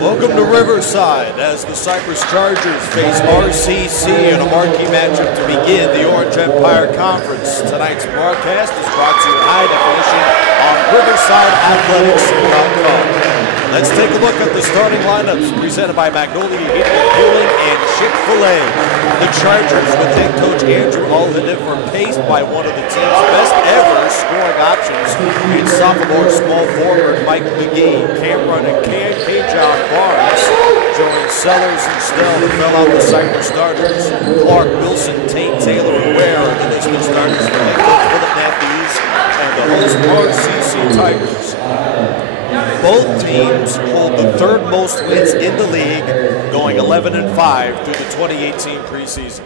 Welcome to Riverside as the Cypress Chargers face RCC in a marquee matchup to begin the Orange Empire Conference. Tonight's broadcast is brought to you in high definition on RiversideAthletics.com. Let's take a look at the starting lineups presented by Magnolia Heating and Cooling and Chick-fil-A. The Chargers with head coach Andrew Alhidif were paced by one of the team's best ever scoring options in sophomore small forward Mike McGee. Cameron and K-John Barnes joined Sellers and Stell to fill out the Cypress starters. Clark, Wilson, Tate, Taylor, and Ware are the list of starters for head coach Philip Matthews and the host RCC Tigers. Both teams hold the third most wins in the league, going 11-5 through the 2018 preseason.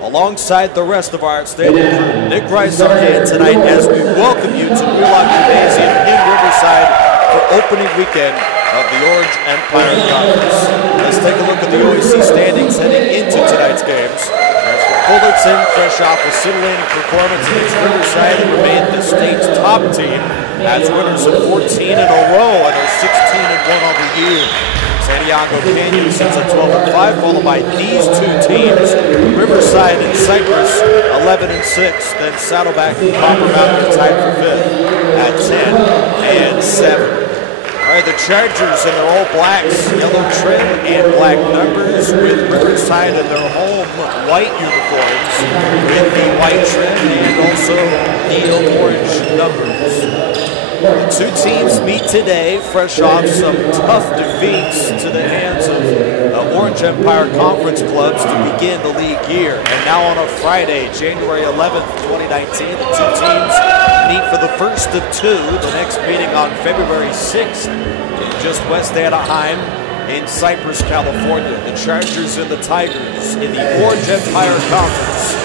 Alongside the rest of our outstanding crew, Nick Rice on hand tonight as we welcome you to Wheelock Gymnasium in Riverside for opening weekend of the Orange Empire Conference. Let's take a look at the OAC standings heading into tonight's games. As for Fullerton, fresh off a scintillating performance against Riverside, and remained the state's top team as winners of 14 in a row and are 16-1 on the year. Santiago Canyon sits at 12-5, followed by these two teams, Riverside and Cypress, 11-6. Then Saddleback and Copper Mountain tied for 5th at 10-7. All right, the Chargers in their all blacks, yellow trim and black numbers, with Riverside in their home white uniforms with the white trim and also neon orange numbers. The two teams meet today, fresh off some tough defeats to the hands of Orange Empire Conference clubs to begin the league year. And now on a Friday, January 11th, 2019, the two teams meet for the first of two. The next meeting on February 6th, just west Anaheim in Cypress, California. The Chargers and the Tigers in the Orange Empire Conference.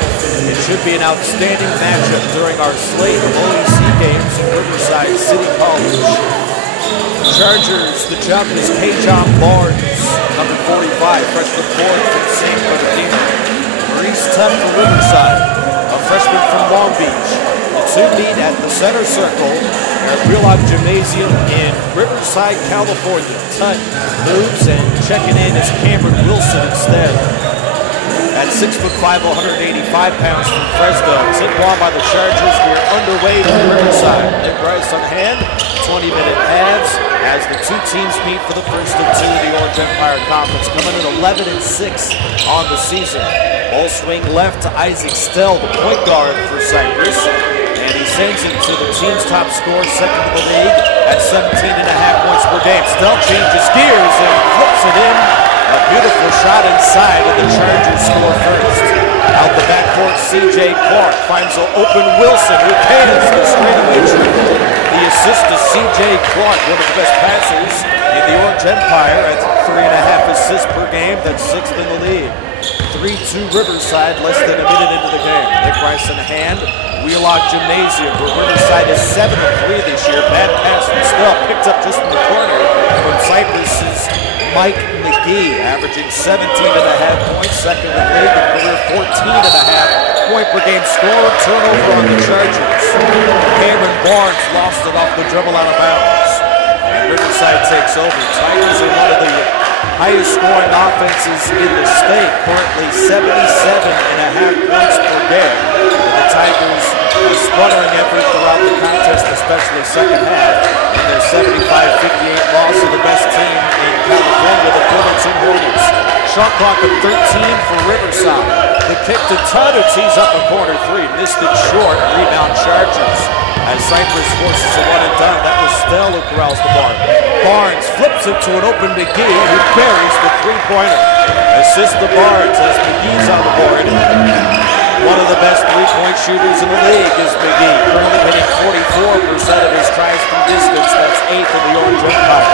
It should be an outstanding matchup during our slate of OEC games in Riverside City College. The Chargers, the jump is K-John Barnes, number 45, freshman forward from St. Bernardino. Maurice Tutt from Riverside, a freshman from Long Beach. The two meet at the center circle at Wheelock Gymnasium in Riverside, California. Tutt moves and checking in is Cameron Wilson instead. At 6'5", 185 pounds from Fresno. Tip ball by the Chargers. We're underway to Riverside. Nick Rice on hand. 20-minute halves as the two teams meet for the first of two of the Orange Empire Conference, coming in 11-6 on the season. Ball swing left to Isaac Stell, the point guard for Cypress, and he sends it to the team's top scorer, second in the league, at 17.5 points per game. Stell changes gears and flips it in. A beautiful shot inside, and the Chargers score first. Out the backcourt, C.J. Clark finds an open Wilson, who pans the straightaway triple. The assist to C.J. Clark, one of the best passers in the Orange Empire, at 3.5 assists per game. That's 6th in the league. 3-2 Riverside, less than a minute into the game. Nick Rice in hand. Wheelock Gymnasium, where Riverside is 7-3 this year. Bad pass from Stell, picked up just in the corner from Cypress's Mike McGee, averaging 17.5 points, second in the league, a career 14.5 point per game scorer. Turnover on the Chargers. Cameron Barnes lost it off the dribble out of bounds. And Riverside takes over. Tigers are one of the highest scoring offenses in the state, currently 77.5 points per game. The Tigers a sputtering effort throughout the contest, especially second half, in their 75-58 loss to the best team in California, the Fullerton Hornets. Shot clock of 13 for Riverside. The kick to Tutt, who tees up a corner three, missed it short. Rebound Chargers as Cypress forces a one and done. That was Stell who corrals the ball. Barnes flips it to an open McGee, who buries the three-pointer. Assist to Barnes as McGee's on the board. One of the best three-point shooters in the league is McGee, currently hitting 44% of his tries from distance. That's 8th in the Orange Empire.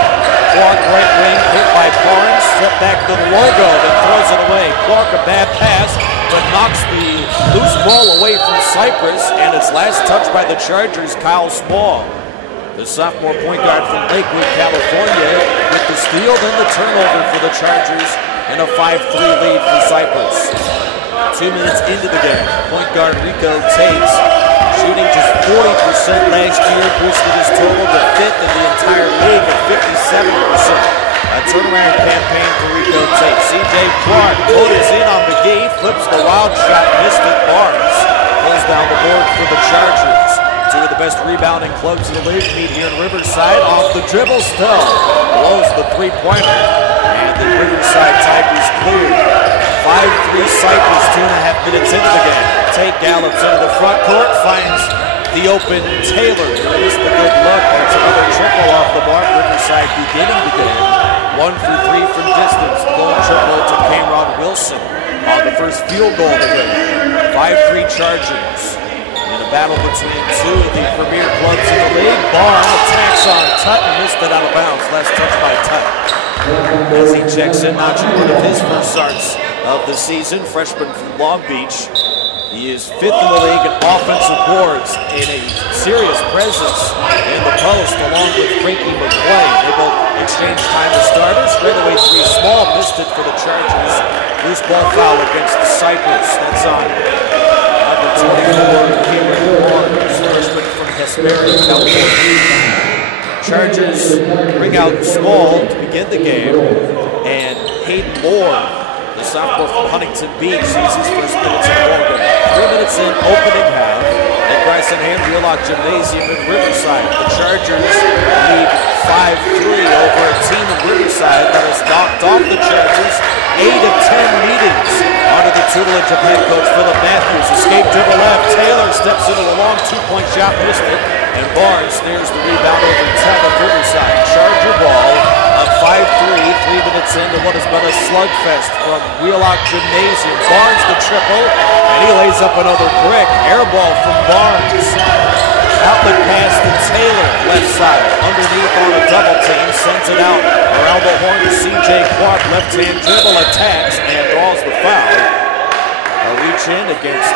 Clark right wing hit by Barnes, step back to the logo, then throws it away. Clark a bad pass, but knocks the loose ball away from Cypress, and it's last touched by the Chargers, Kyle Small. The sophomore point guard from Lakewood, California, with the steal, then the turnover for the Chargers, and a 5-3 lead for Cypress. 2 minutes into the game. Point guard Rico Tate, shooting just 40% last year, boosted his total to 5th in the entire league at 57%. A turnaround campaign for Rico Tate. C.J. Clark motors in on McGee, flips the wild shot, missed it. Barnes pulls down the board for the Chargers. Two of the best rebounding clubs in the league meet here in Riverside. Off the dribble, still blows the three-pointer, and the Riverside Tigers cleared. 5-3 Cypress, 2.5 minutes into the game. Tate gallops into the front court, finds the open Taylor. Missed the good look. That's another triple off the mark. Riverside beginning the game. 1 for 3 from distance. Goal triple to Cameron Wilson on the first field goal of the game. 5-3 Chargers. In a battle between two of the premier clubs in the league. Barr attacks on Tutton. Missed it out of bounds. Last touch by Tutton. As he checks in, notching one of his first starts of the season. Freshman from Long Beach. He is 5th in the league in offensive boards and a serious presence in the post along with Frankie McClain. They both exchange time as starters. Straightaway 3 small, missed it for the Chargers. Loose ball foul against Cypress. That's on number 24, Cameron Barnes, freshman from Hesperia, California. Chargers bring out small to begin the game, and Hayden Moore, the sophomore from Huntington Beach, sees his first minutes in the ball game. 3 minutes in, opening half, at Bryson Wheelock Gymnasium in Riverside. The Chargers lead 5-3 over a team in Riverside that has knocked off the Chargers 8 of 10 meetings under the tutelage of head coach Philip Matthews. Escape dribble left, Taylor steps into the long 2-point shot, missed it, and Barnes snares the rebound over 10 of Riverside. Charger ball. 5-3, 3 minutes into what has been a slugfest from Wheelock Gymnasium. Barnes the triple, and he lays up another brick. Air ball from Barnes. Outlet pass to Taylor, left side. Underneath on a double team, sends it out. Around the horn to C.J. Clark, left-hand dribble, attacks, and draws the foul. A reach in against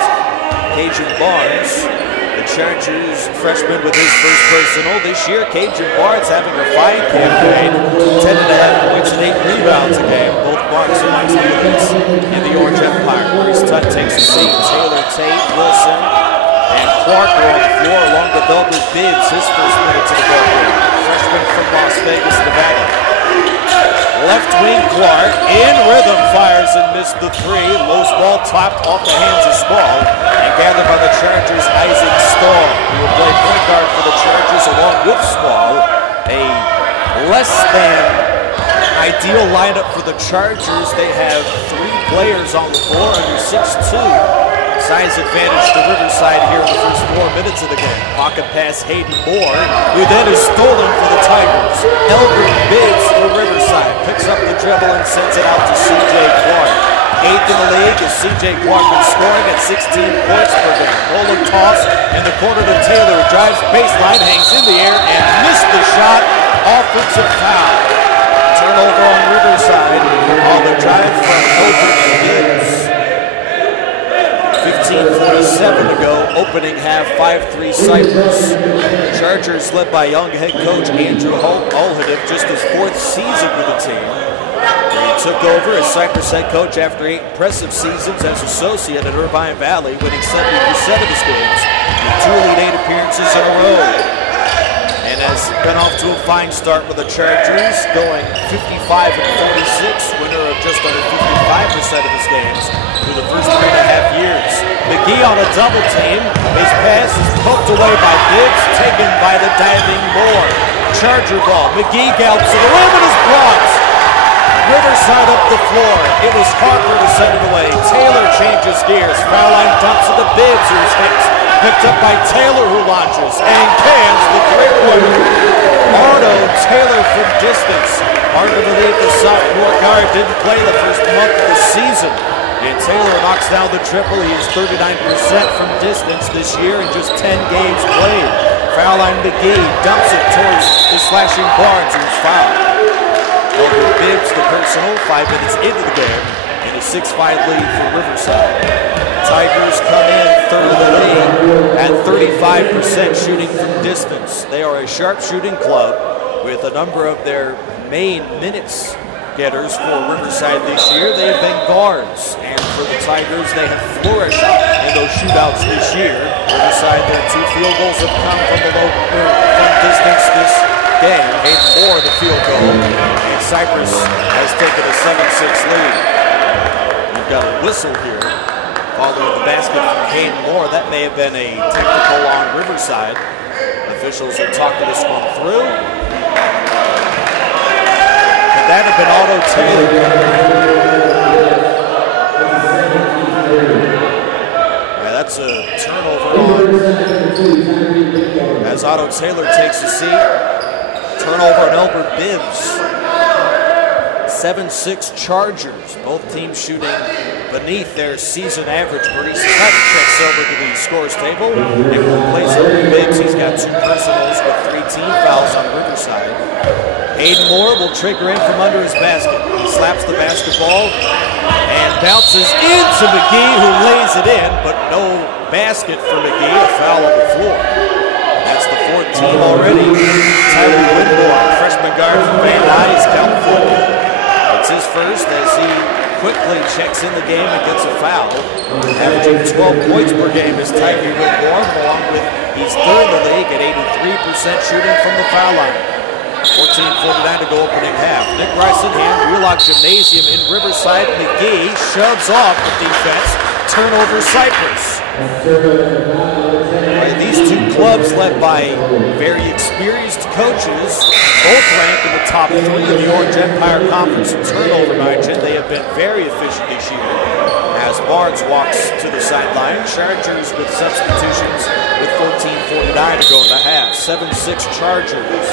Cajun Barnes. The Chargers freshman with his first personal this year. Cajun Barnes having a fine campaign. 10.5 points and 8 rebounds a game. Both Barnes amongst the leaders in the Orange Empire. Maurice Tutt takes a seat. Taylor, Tate, Wilson, and Clark are on the floor along with Velvet Bibbs. His first minutes of the ball game. Freshman from Las Vegas, Nevada. Left wing Clark, in rhythm, fires and missed the 3. Loose ball topped off the hands of Small, and gathered by the Chargers, Isaac Stahl, who will play point guard for the Chargers along with Small. A less than ideal lineup for the Chargers. They have 3 players on the floor under 6'2". Size advantage to Riverside here in the first 4 minutes of the game. Pocket pass Hayden Moore, who then is stolen for the Tigers. Elbert Biggs for Riverside. Picks up the dribble and sends it out to C.J. Clark. 8th in the league is C.J. Clark been scoring at 16 points per game. Roland toss in the corner to Taylor. Drives baseline, hangs in the air, and missed the shot. Offensive foul. Turnover on Riverside on the drive from Elbert Biggs. 15:47 to go, opening half, 5-3 Cypress. Chargers led by young head coach Andrew Olhadiv, just his 4th season with the team. He took over as Cypress head coach after 8 impressive seasons as associate at Irvine Valley, winning 70% of his games with 2 Elite 8 appearances in a row. And has been off to a fine start with the Chargers, going 55-46, winner of just under 55% of his games through the first 3.5 years. McGee on a double team. His pass is poked away by Bibbs, taken by the diving Moore. Charger ball. McGee gallops to the rim and is blocked. Riverside up the floor. It was Harper to send it away. Taylor changes gears. Foul line dumps to the Bibbs, who's hit. Picked up by Taylor, who launches and cans the 3-pointer. Arno Taylor from distance. Hard to believe the sophomore guard didn't play the first month of the season. And Taylor knocks down the triple. He is 39% from distance this year in just 10 games played. Foul line McGee dumps it towards the slashing Barnes, who's fouled. Over Bibbs, the personal, 5 minutes into the game, and a 6-5 lead for Riverside. Tigers come in 3rd in the league at 35% shooting from distance. They are a sharp shooting club with a number of their main minutes getters for Riverside this year. They have been guards. And for the Tigers, they have flourished in those shootouts this year. Riverside, their 2 field goals have come from the low distance this game. Hayden Moore, the field goal. And Cypress has taken a 7-6 lead. We've got a whistle here following the basket from Hayden Moore. That may have been a technical on Riverside. Officials are talking this one through. Could that have been Otto Taylor? Yeah, that's a turnover on, as Otto Taylor takes a seat. Turnover on Elbert Bibbs. 7-6 Chargers. Both teams shooting beneath their season average. Maurice Cutt checks over to the scores table and will place Elbert Bibbs. He's got 2 personals with 3 team fouls on Riverside. Hayden Moore will trigger in from under his basket. He slaps the basketball and bounces into McGee, who lays it in, but no basket for McGee. A foul on the floor. That's the 4th team already. Tyler Winborn, freshman guard from Van Nuys, California. It's his first as he quickly checks in the game and gets a foul. Averaging 12 points per game is Tyler Winborn, along with he's 3rd in the league at 83% shooting from the foul line. 14:49 to go opening half. Nick Risenham, Wheelock Gymnasium in Riverside. McGee shoves off the defense. Turnover Cypress. These 2 clubs led by very experienced coaches, both ranked in the top 3 of the Orange Empire Conference in turnover margin. They have been very efficient this year. As Barnes walks to the sideline, Chargers with substitutions with 14:49 to go in the half. 7-6 Chargers.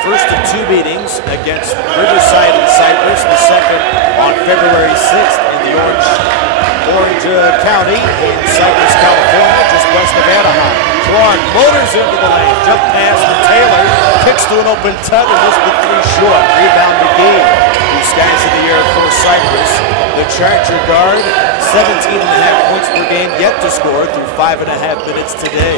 First of 2 meetings against Riverside and Cypress, the second on February 6th in the Orange County in Cypress, California, just west of Anaheim. Clark motors into the lane, jump pass to Taylor, kicks to an open tug and missed the 3 short. Rebound McGee, who skies in the air for Cypress. The Charger guard, 17.5 points per game yet to score through 5.5 minutes today.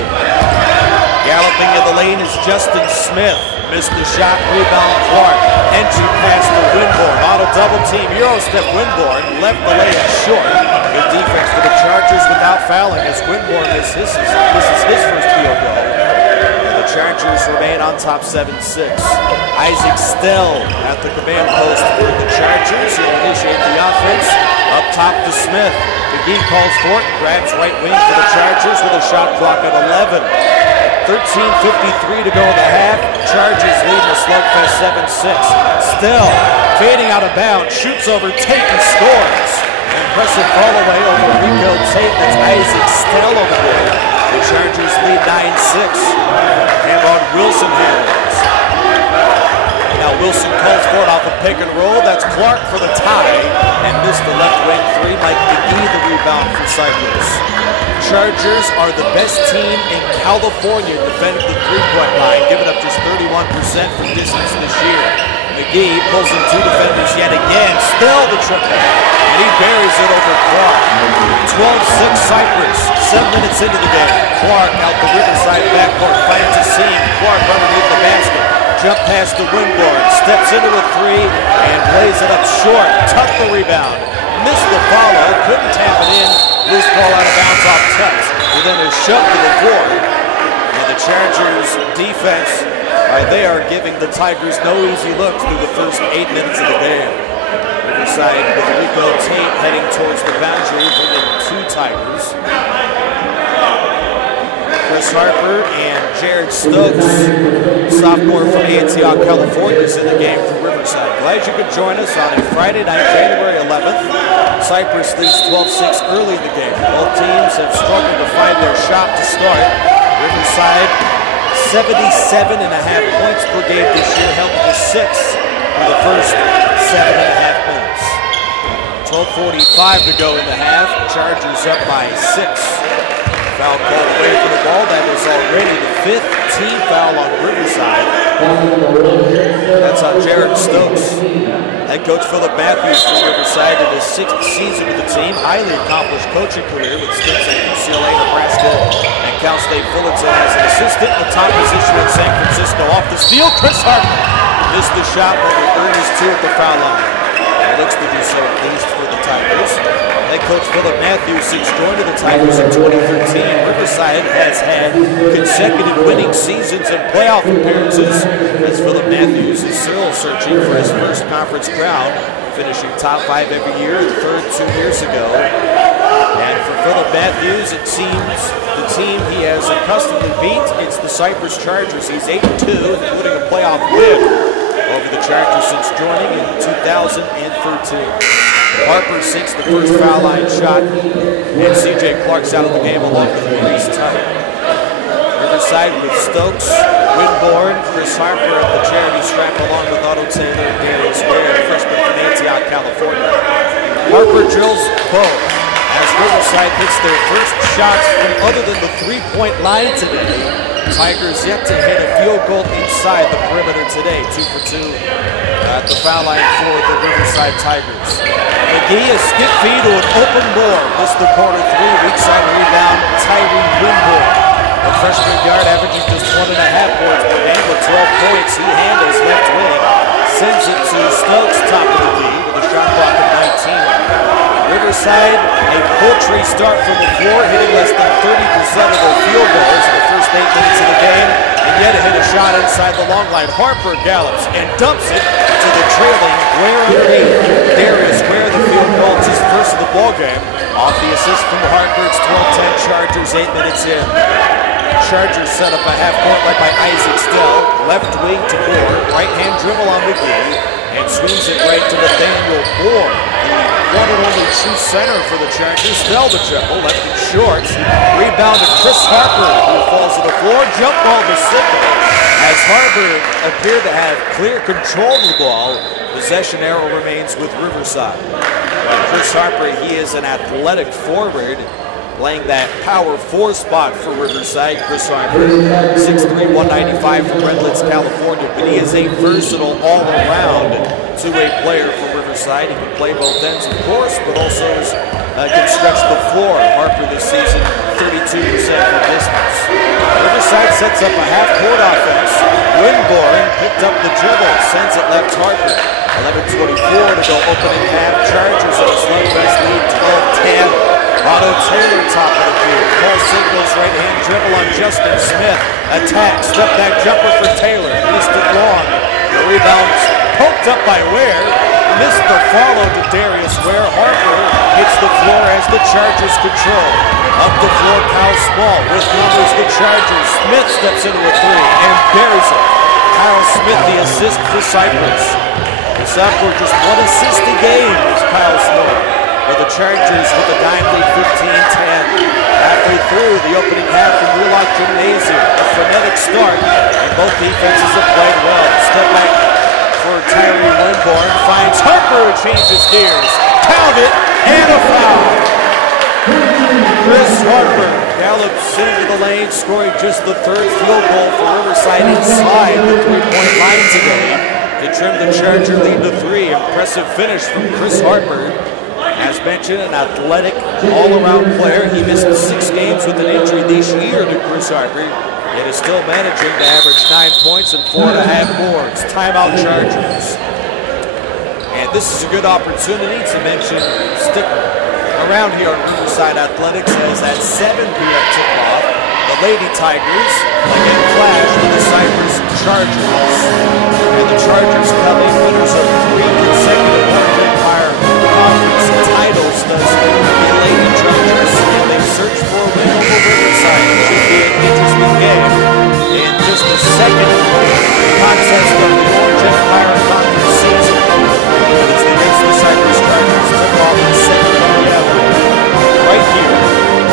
Galloping in the lane is Justin Smith. Missed the shot, rebound Clark. Entry pass to Winborn. Auto double team, Euro step Winborn. Left the layup short. Good defense for the Chargers without fouling as Winborn misses his first field goal. And the Chargers remain on top 7-6. Isaac Stell at the command post for the Chargers. He'll initiate the offense. Up top to Smith. McGee calls for it. Grabs right wing for the Chargers with a shot clock at 11. 13:53 to go in the half. Chargers lead the slugfest 7-6. Still fading out of bounds, shoots over Tate and scores. Impressive fall away over Rico Tate. That's Isaac Stell over there. The Chargers lead 9-6. Cameron Wilson handles. Now Wilson calls for it off a pick and roll. That's Clark for the tie and missed the left wing 3. Mike McGee the rebound for Cypress. Chargers are the best team in California defending the 3-point line, giving up just 31% from distance this year. McGee pulls in 2 defenders yet again. Still the triple, and he buries it over Clark. 12-6 Cypress, 7 minutes into the game. Clark out the Riverside backcourt, finds a seam. Clark underneath the basket. Jump pass to Winborn, steps into a 3 and lays it up short. Tuck the rebound, missed the follow, couldn't tap it in. Loose ball out of bounds off touch. And then is shoved to the floor. And the Chargers defense, they are giving the Tigers no easy look through the first 8 minutes of the game. Riverside with Rico Tate heading towards the boundary, bringing 2 Tigers. Chris Harper and Jared Stokes, sophomore from Antioch, California, is in the game for Riverside. Glad you could join us on a Friday night, January 11th. Cypress leads 12-6 early in the game. Both teams have struggled to find their shot to start. Riverside, 77.5 points per game this year, held to 6 for the first 7.5 minutes. 12:45 to go in the half. Chargers up by 6. Foul called away for the ball. That is already the 5th team foul on Riverside. That's on Jared Stokes. Head coach Philip Matthews from Riverside in his 6th season with the team. Highly accomplished coaching career with stints at UCLA, Nebraska, and Cal State Fullerton as an assistant. The top position in San Francisco. Off the steal, Chris Harper missed the shot, but will earn his 2 at the foul line. It looks to do so, at least for the Tigers. Head coach Philip Matthews, since joining the Tigers in 2013, Riverside has had consecutive winning seasons and playoff appearances, as Philip Matthews is still searching for his first conference crown, finishing top 5 every year, third 2 years ago. And for Philip Matthews, it seems the team he has accustomed beat, it's the Cypress Chargers. He's 8-2, including a playoff win over the Chargers since joining in 2013. Harper sinks the first foul line shot, and C.J. Clark's out of the game along with Maurice Tucker. Riverside with Stokes, Winborn, Chris Harper at the charity stripe along with Otto Taylor and Darius Ware, freshman from Antioch, California. Harper drills both as Riverside hits their first shots from other than the three-point line today. Tigers yet to hit a field goal inside the perimeter today, 2 for 2 at the foul line for the Riverside Tigers. McGee is skip feed to an open board. Missed the corner 3, weak side rebound, Tyree Winborn. A freshman guard averaging just 1.5 boards per game with 12 points. He handles left wing, sends it to Stokes, top of the key, with a shot clock of 19. Riverside, a poultry start from the floor, hitting less than 30% of their field goals in the first 8 minutes of the game, and yet hit a shot inside the long line. Harper gallops and dumps it to the trailing Ware underneath. Darius Ware, the field goal, just first of the ball game. Off the assist from Harper, it's 12-10 Chargers, 8 minutes in. Chargers set up a half-court led by Isaac Stell. Left wing to Moore, right-hand dribble on McGee, and swings it right to Nathaniel Moore, the one and only true center for the Chargers. Stell the dribble, left it short. Rebound to Chris Harper, who falls to the floor. Jump ball to Sickle. As Harper appeared to have clear control of the ball, possession arrow remains with Riverside. Chris Harper, he is an athletic forward, playing that power 4 spot for Riverside. Chris Harper, 6'3", 195 from Redlands, California, but he is a versatile all-around two-way player for Riverside. He can play both ends, of course, but also can stretch the floor. Harper this season, 32% from distance. Riverside sets up a half-court offense. Winborn picked up the dribble, sends it left Harper. 11:24 to go opening half. Chargers at a slugfest lead, 12-10. Otto Taylor top of the field. Paul Signals right-hand dribble on Justin Smith. Attack, step back jumper for Taylor. Missed it long. The rebound's poked up by Ware. Missed the follow to Darius Ware. Harper hits the floor as the Chargers control. Up the floor, Kyle Small with numbers the Chargers. Smith steps into a 3 and buries it. Kyle Smith the assist for Cypress. The sophomore just 1 assist a game is Kyle Small. For the Chargers with a dime lead, 15-10. Halfway through the opening half from Wheelock Gymnasium. A frenetic start, and both defenses have played well. Step back for Tyree Winborn. Finds Harper, changes gears. Pound it, and a foul. Chris Harper gallops into the lane, scoring just the 3rd field goal for Riverside inside the 3-point line today to trim the Charger lead to 3. Impressive finish from Chris Harper. As mentioned, an athletic, all-around player. He missed 6 games with an injury this year to Chris Harper, yet is still managing to average 9 points and 4.5 boards. Timeout Chargers. And this is a good opportunity to mention, stick around here on Riverside Athletics as at 7 p.m. tip-off, the Lady Tigers again clash with the Cypress Chargers. And the Chargers coming winners of 3 consecutive Orange Empire Conference titles, does the Lady Chargers, and they search for a win over Riverside. It should be an interesting game in just the second contest of the Orange Empire Conference season. As they race the Cypress Chargers tip off at 7 p.m. right here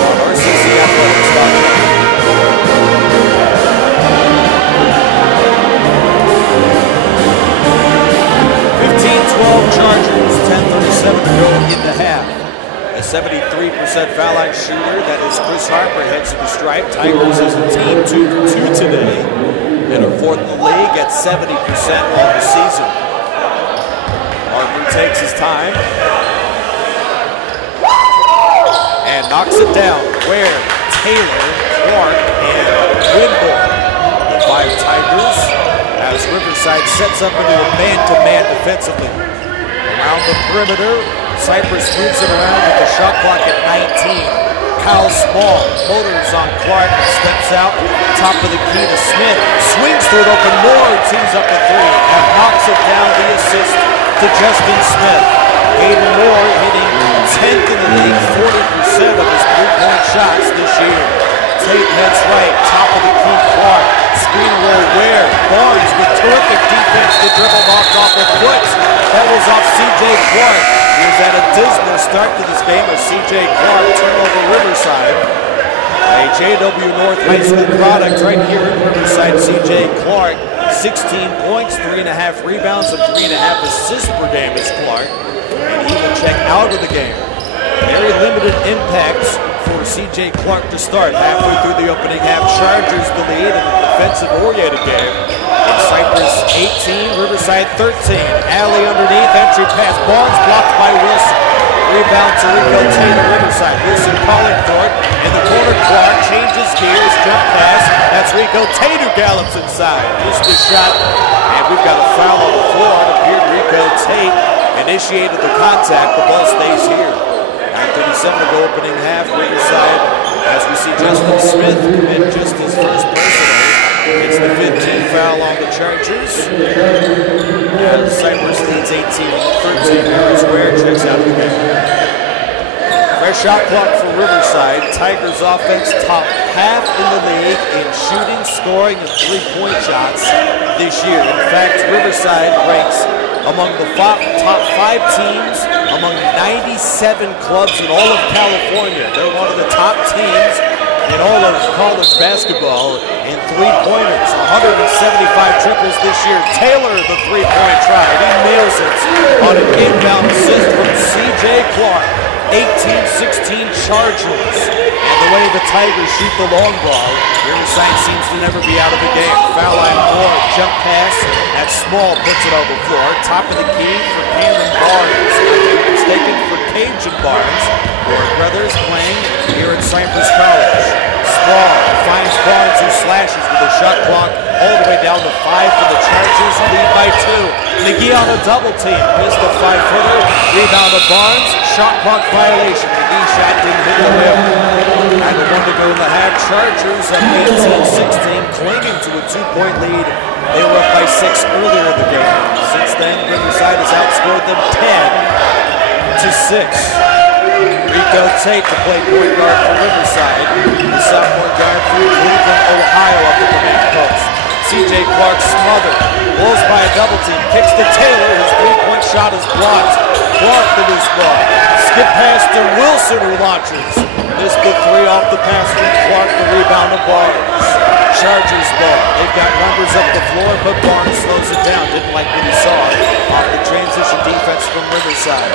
on RCCathletics.com. 15-12 Chargers, 10:37 to go in the half. A 73% foul line shooter, that is Chris Harper, heads to the stripe. Tigers as a team 2 for 2 today. And are 4th in the league at 70% on the season. Harper takes his time and knocks it down. Ware, Taylor, Clark, and Winborn. The 5 Tigers as Riverside sets up into a man-to-man defensively. Around the perimeter, Cypress moves it around with the shot clock at 19. Kyle Small motors on Clark and steps out. Top of the key to Smith. Swings through it open. Moore tees up a three and knocks it down. The assist to Justin Smith. Hayden Moore hitting 10th in the league, 40% of his three-point shots this year. Tate heads right. Top of the key, Clark. Screen roll Ware. Barnes with terrific defense to dribble off a foot. That was off C.J. Clark. He was at a dismal start to this game as C.J. Clark turnover Riverside. A J.W. North High School product right here in Riverside. C.J. Clark, 16 points, 3.5 rebounds, and 3.5 assists per game is Clark. And he will check out of the game. Very limited impacts for C.J. Clark to start. Halfway through the opening half, Chargers the lead in a defensive-oriented game. Cypress 18, Riverside 13. Alley underneath, entry pass. Barnes blocked by Wilson. Rebound to Rico Tate of Riverside. Wilson calling for it. In the corner, Clark changes gears, jump pass. That's Rico Tate who gallops inside. Missed the shot, and we've got a foul on the floor. It appeared Rico Tate initiated the contact. The ball stays here. 9:37 to go opening half. Riverside, as we see Justin Smith commit just his first personal. It's the 15th foul on the Chargers. And Cypress leads 18-13. Here's Ware checks out of the game. Fresh shot clock for Riverside. Tigers offense top half in the league in shooting, scoring, and three-point shots this year. In fact, Riverside ranks among the top 5 teams among 97 clubs in all of California. They're one of the top teams in all of college basketball in three-pointers. 175 triples this year. Taylor, the three-point try. He nails it on an inbound assist from C.J. Clark. 18-16 Chargers. And the way the Tigers shoot the long ball, Riverside seems to never be out of the game. Foul line Moore, jump pass at Small, puts it on the floor. Top of the key for Cameron Barnes. Mistaken for Cage and Barnes, who are brothers playing here at Cypress College. Small finds Barnes, who slashes with a shot clock all the way down to 5 for the Chargers, who lead by 2. McGee on a double team, missed a 5-footer. Rebound to Barnes, shot clock violation. McGee shot didn't hit the rim. And a 1 to go in the half. Chargers at 18-16, clinging to a 2-point lead. They were up by 6 earlier in the game. Since then, Riverside has outscored them 10-6. Rico Tate to play point guard for Riverside. The sophomore guard from Cleveland, Ohio, up at the main post. C.J. Clark smothered, blows by a double team, kicks to Taylor. His three-point shot is blocked. Clark the loose ball. Skip pass to Wilson, who launches. Missed the 3 off the pass from Clark. The rebound to Barnes. Chargers ball. They've got numbers up the floor, but Barnes slows it down. Didn't like what he saw off the transition defense from Riverside.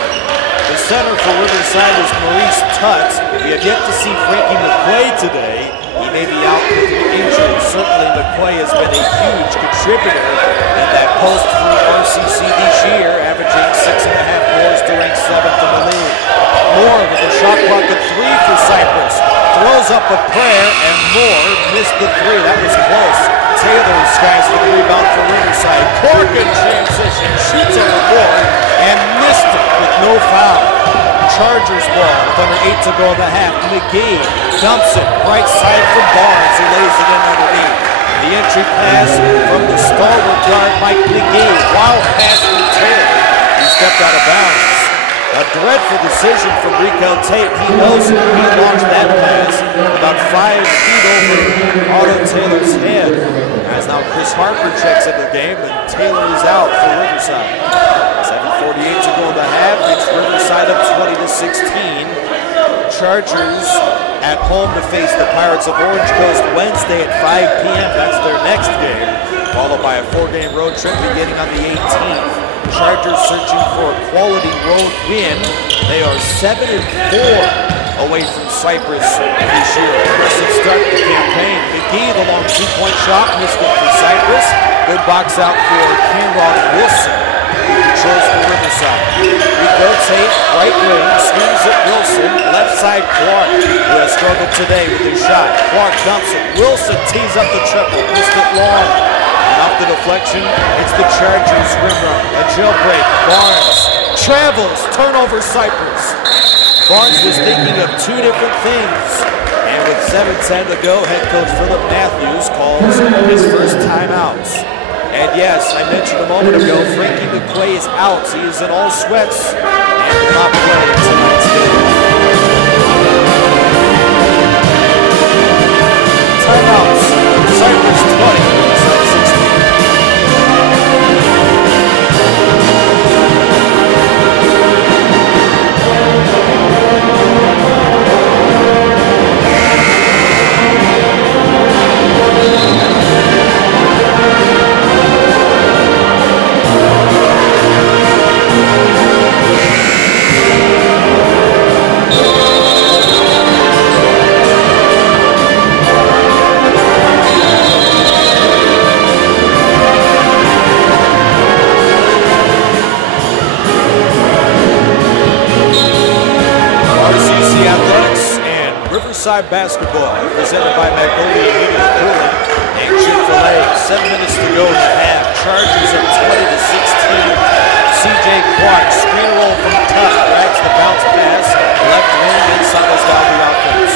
The center for Riverside is Maurice Tutt. We have yet to see Frankie McQuay today. He may be out with an injury. Certainly McQuay has been a huge contributor in that post for RCC this year, averaging 6.5 boards to rank 7th in the league. Moore with a shot clock at 3 for Cypress. Throws up a prayer, and Moore missed the 3. That was close. Taylor skies for the rebound for Riverside. Clark in transition, shoots over Moore, and missed it with no foul. Chargers ball with under 8 to go in the half. McGee dumps it right side for Barnes, who lays it in underneath. The entry pass from the stalwart guard Mike McGee. Wild pass from Taylor. He stepped out of bounds. A dreadful decision from Rico Tate. He knows it. He launched that pass about 5 feet over Otto Taylor's head. As now Chris Harper checks into the game, and Taylor is out for Riverside. 7:48 to go in the half. It's Riverside up 20-16. Chargers at home to face the Pirates of Orange Coast Wednesday at 5 p.m. That's their next game, followed by a 4-game road trip beginning on the 18th. Chargers searching for a quality road win. They are 7-4 away from Cypress this year. Aggressive start to the campaign. McGee, the long 2-point shot, missed it for Cypress. Good box out for Cameron Wilson, who controls for Riverside. Rico Tate, right wing, swings at Wilson. Left side, Clark, who has struggled today with his shot. Clark dumps it. Wilson tees up the triple. Missed it long. And off the deflection, it's the Chargers rim run. A jailbreak. Barnes travels, turnover Cypress. Barnes was thinking of two different things. And with 7:10 to go, head coach Philip Matthews calls his first timeout. And yes, I mentioned a moment ago, Frankie McQuay is out. He is in all sweats and will not play in tonight's game. Timeouts. Cypress 20, Riverside 16. RCC Athletics and Riverside Basketball, presented by Magnolia Heating and Cooling and Chick-fil-A. 7 minutes to go in the half. Chargers up 20-16. CJ Clark, screen roll from Tuck, drags the bounce pass, left wing inside the Valley offense.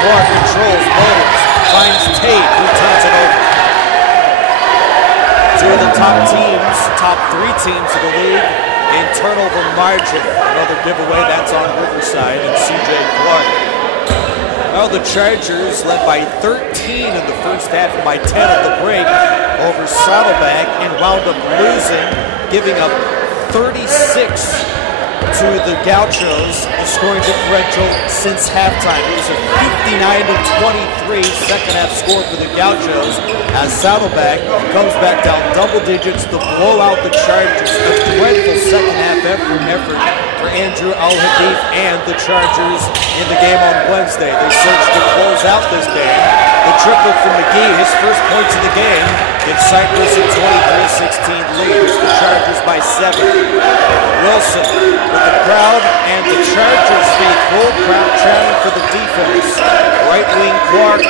Clark controls, moves, finds Tate, who turns it over. Two of the top three teams of the league in turnover margin. Another giveaway, that's on Riverside and CJ Clark. Well, the Chargers led by 13 in the first half and by 10 at the break over Saddleback and wound up losing, giving up 36 to the Gauchos, the scoring differential since halftime. It was a 59-23 second half score for the Gauchos as Saddleback comes back down double digits to blow out the Chargers. A dreadful second half effort for Andrew Al-Hadif and the Chargers in the game on Wednesday. They searched to close out this game. The triple from McGee, his first points of the game, gives Cypress a 23-16 lead. The Chargers by 7. Wilson with the crowd and the Chargers faithful. Crowd chanting for the defense. Right wing Clark,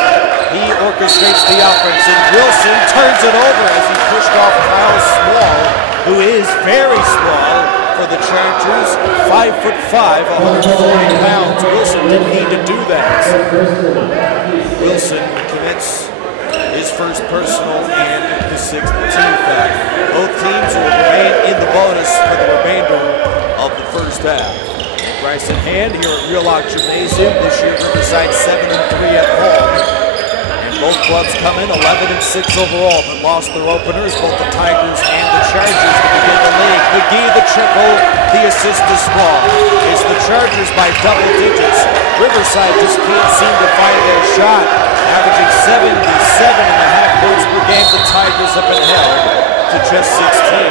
he orchestrates the offense, and Wilson turns it over as he pushed off Kyle Small, who is very small for the Chargers. 5'5", 140 pounds. Wilson didn't need to do that. Wilson commits his first personal and his 6th team foul. Both teams will remain in the bonus for the remainder of the first half. Rice in hand here at Real Lock Gymnasium. This year Riverside 7-3 at home. And both clubs come in 11-6 overall, but lost their openers, both the Tigers and the Chargers to begin the league. McGee the triple, the assist to Small. It's the Chargers by double digits. Riverside just can't seem to find their shot. Averaging 77.5 points per game, the Tigers have been held to just 16.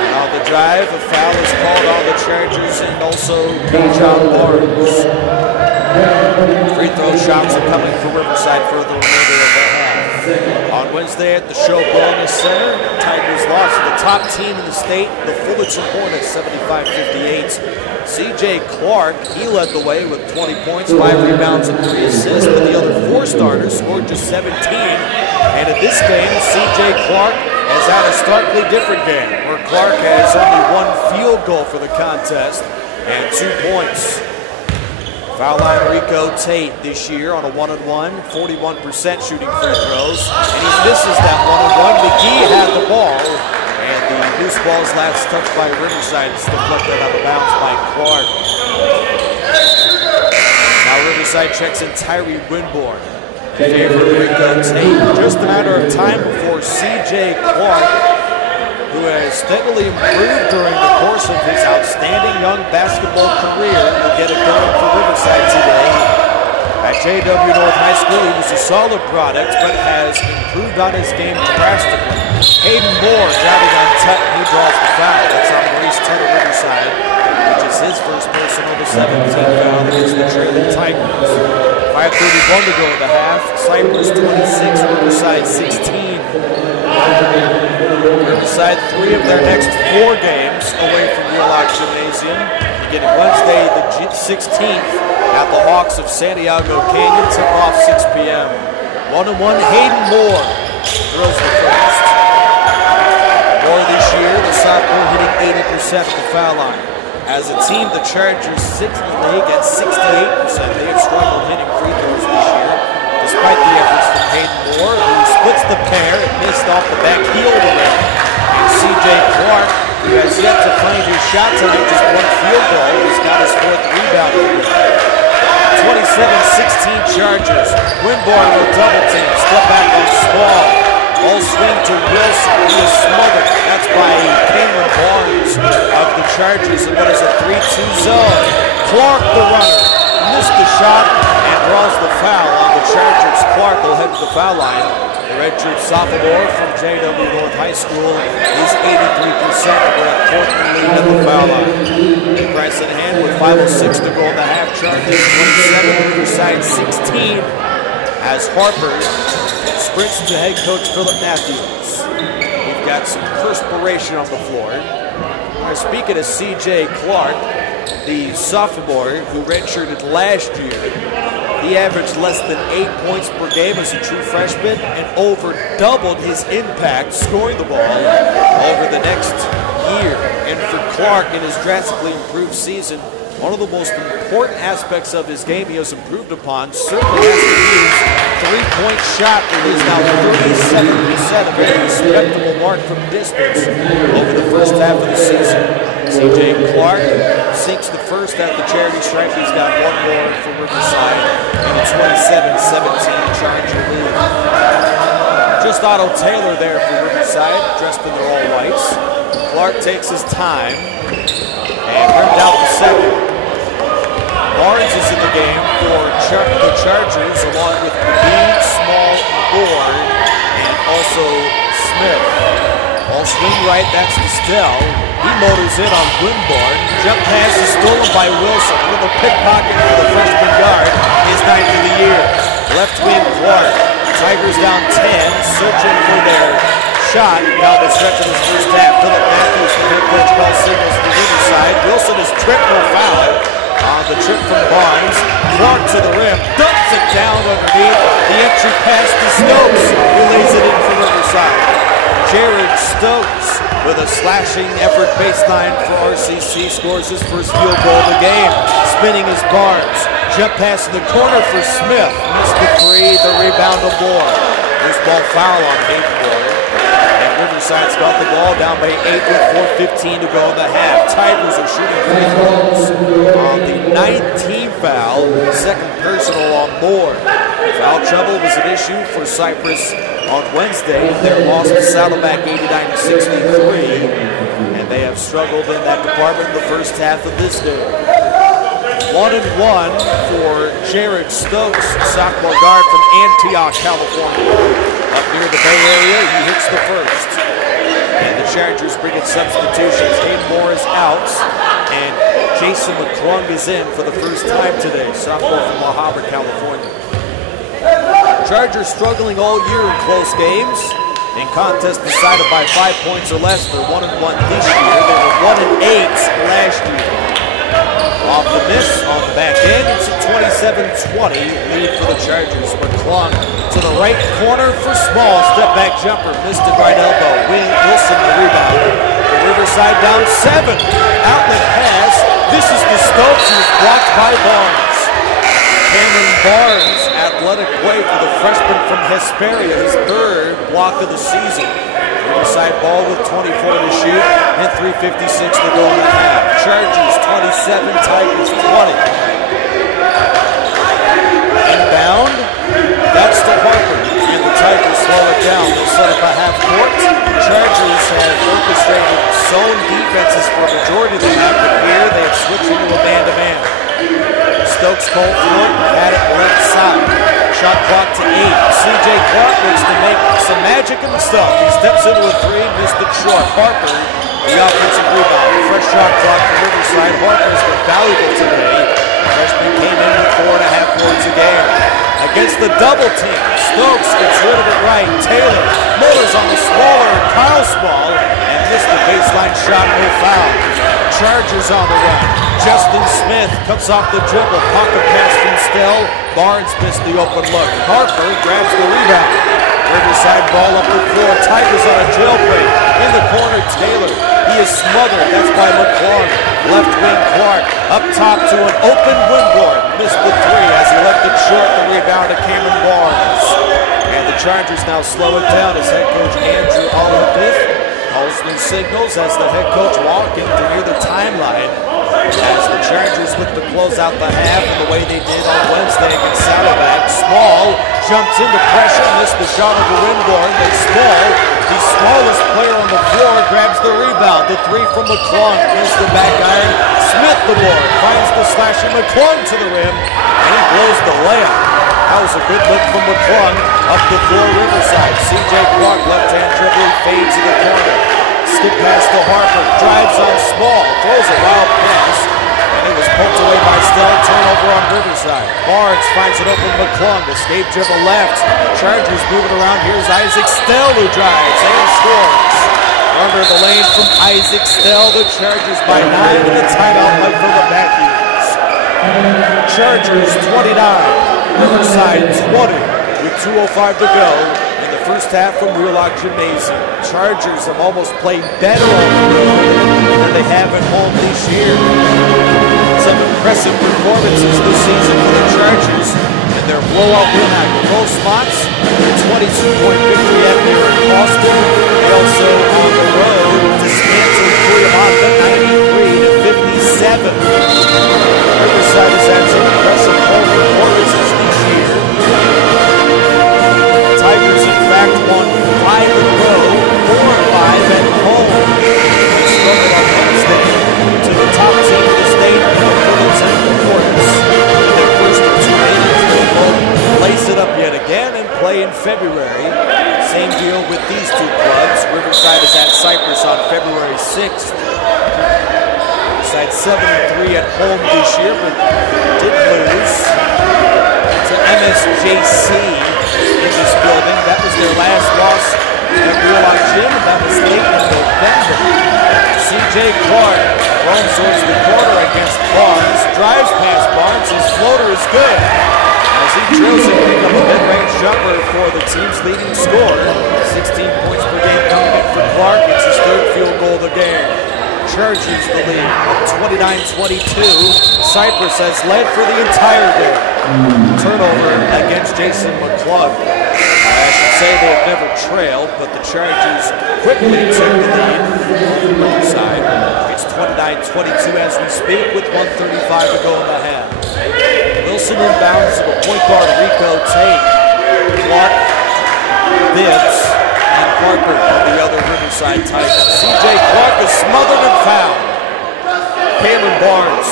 And on the drive, a foul is called on the Chargers and also John Barnes. Free throw shots are coming for Riverside for the remainder of the half. On Wednesday at the Show Wellness Center, Tigers lost to the top team in the state, the Fullerton Hornets, 75-58. CJ Clark, he led the way with 20 points, 5 rebounds, and 3 assists, but the other 4 starters scored just 17. And in this game, CJ Clark has had a starkly different game, where Clark has only 1 field goal for the contest and 2 points. Foul line Rico Tate this year on a 1-on-1, 41% shooting free throws, and he misses that 1-on-1. McGee had the ball, and the loose ball's last touched by Riverside is deflected out of bounds by Clark. Now Riverside checks in Tyree Winborn in favor of Rico Tate. Just a matter of time before CJ Clark, who has steadily improved during the course of his outstanding young basketball career, will get it going for Riverside today. At J.W. North High School, he was a solid product, but has improved on his game drastically. Hayden Moore driving on Tuck, he draws the foul. That's on Maurice Tutt of Riverside, which is his first personal, the 17th foul against the trailing Tigers. 5:31 to go in the half. Cypress 26, Riverside 16. Riverside 3 of their next 4 games away from Real Lock Gymnasium. Beginning Wednesday, the 16th, at the Hawks of Santiago Canyon. Tip off 6 p.m. 1-1, Hayden Moore throws the first. Moore this year, the sophomore, hitting 80% at the foul line. As a team, the Chargers 6th in the league at 68%. They have struggled hitting free throws this year, despite the efforts from Hayden Moore, who splits the pair and missed off the back heel of the rim. And C.J. Clark, who has yet to find his shot tonight, just one field goal. He's got his 4th rebound. 27-16 Chargers. Winborn will double team. Step back on Small. Ball swing to Wilson. He is smothered. That's by Cameron Barnes of the Chargers in what is a 3-2 zone. Clark, the runner, missed the shot and draws the foul on the Chargers. Clark will head to the foul line. The redshirt sophomore from JW North High School is 83%. We're at 4th in the lead at the foul line. Price in hand with 5:06 to go in the half. Chargers 27, Riverside 16 as Harper sprints to head coach Philip Matthews. We've got some perspiration on the floor. Speaking of C.J. Clark, the sophomore who redshirted last year, he averaged less than 8 points per game as a true freshman and over doubled his impact scoring the ball over the next year. And for Clark, in his drastically improved season, one of the most important aspects of his game he has improved upon certainly has to be his three-point shot. It is now 37%, a very respectable mark from distance over the first half of the season. C.J. Clark sinks the first at the charity stripe. He's got one more for Riverside in a 27-17 Charger lead. Just Otto Taylor there for Riverside, dressed in their all whites. Clark takes his time and rimmed out the second. Barnes is in the game for the Chargers, along with McGee, Small, Ward, and also Smith. Ball swing right, that's the Stell. He motors in on Winborn. Jump pass is stolen by Wilson. With a pickpocket for the freshman guard, his 9th of the year. Left wing Clark. Tigers down 10, searching for their shot down the stretch of this first half. Philip Matthews, the head coach, calls signals to Riverside. Wilson is tripped for a foul on the trip from Barnes. Clark to the rim, dumps it down underneath. The entry pass to Stokes, who lays it in for Riverside. Jared Stokes with a slashing effort baseline for RCC, scores his first field goal of the game. Spinning is Barnes. Jump pass in the corner for Smith. Missed the three, the rebound to Moore. Loose ball foul on Hayden Moore. And Riverside's got the ball down by 8 with 4:15 to go in the half. Tigers are shooting free throws on the 19th foul, second personal on Moore. Foul trouble was an issue for Cypress on Wednesday. Their loss to Saddleback 89-63, and they have struggled in that department in the first half of this game. 1-1 for Jared Stokes, sophomore guard from Antioch, California. Up near the Bay Area, he hits the first. And the Chargers bring in substitutions. Hayden Moore is out, and Jason McClung is in for the first time today, sophomore from La Habra, California. Chargers struggling all year in close games. In contests decided by 5 points or less, they're 1-1 this year. They were 1-8 last year. Off the miss on the back end, it's a 27-20 lead for the Chargers. McClung to the right corner for Small. Step back jumper, missed it right elbow. Wilson the rebound. The Riverside down 7. Outlet pass. This is the Stokes, who's blocked by Barnes. Cameron Barnes, athletic play for the freshman from Hesperia, his third block of the season. Riverside ball with 24 to shoot and 3:56 to go in the half. Chargers 27, Tigers 20. Inbound, that's to Harper, and the Tigers slow it down. They'll set up a half court. Chargers have orchestrated zone defenses for a majority of the half, but here they have switched into a man-to-man. Stokes cold foot, had it left side. Shot clock to 8. C.J. Clark looks to make some magic in the stuff. He steps into a three, missed it short. Harper, the offensive rebound. Fresh shot clock for Riverside. Harper's been valuable today. The freshman came in with 4.5 points a game. Against the double team, Stokes gets rid of it right. Taylor motors on the smaller Kyle Small and missed the baseline shot, no foul. Chargers on the run. Justin Smith cuts off the dribble. Pocket pass from Stell. Barnes missed the open look. Harper grabs the rebound. Riverside ball up the floor. Tigers on a jailbreak. In the corner, Taylor. He is smothered. That's by McClung. Left wing Clark. Up top to an open Winborn. Missed the three as he left it short. The rebound to Cameron Barnes. And the Chargers now slow it down as head coach Andrew Oliver calls new signals as the head coach walking to near the timeline. As the Chargers look to close out the half the way they did on Wednesday against Saddleback. Small jumps into pressure, missed the shot of the Winborn. Then Small, the smallest player on the floor, grabs the rebound. The three from McClung, missed the back iron. Smith the board, finds the slasher McClung to the rim, and he blows the layup. That was a good look from McClung. Up the floor, Riverside. C.J. Clark, left-hand dribble, fades in the corner. Skip pass to Harper, drives on Small, throws a wild pass, and it was poked away by Stell. Turnover on Riverside. Barnes finds it open McClung. Escape dribble left. Chargers moving around. Here's Isaac Stell who drives and scores. Under the lane from Isaac Stell. The Chargers by 9 and the timeout might for the Matthews. Chargers 29, Riverside 20 with 2:05 to go. First half from Wheelock Gymnasium. Chargers have almost played better on the road than they have at home this year. Some impressive performances this season for the Chargers and their blowout win at both spots. 22-point victory at Merritt Boston. They also on the road to Scantling Cuyamaca 93-57. Riverside has had some impressive home performances this year. Tigers, in fact, won 5 in a row, 4 and 5 at home. They struggled on Wednesday to the top team of the state for the 10 points. In their first 2 games, they will lace it up yet again and play in February. Same deal with these two clubs. Riverside is at Cypress on February 6th. Riverside 7-3 at home this year, but did lose to MSJC in this building. That was their last loss at Wheelock Gym. That was late in November. C.J. Clark roams towards the corner against Barnes. Drives past Barnes. His floater is good. As he drills it, pick up a mid-range jumper for the team's leading scorer. 16 points per game coming in for Clark. It's his third field goal of the game. Chargers the lead, 29-22. Cypress has led for the entire game. Turnover against Jason McClung. I should say they have never trailed, but the Chargers quickly took the lead over Riverside. It's 29-22 as we speak with 1:35 to go in the half. Wilson inbounds to the point guard Rico Tate. Clark, Bibbs, and Harper of the other Riverside Tigers. C.J. Clark is smothered and fouled. Cameron Barnes.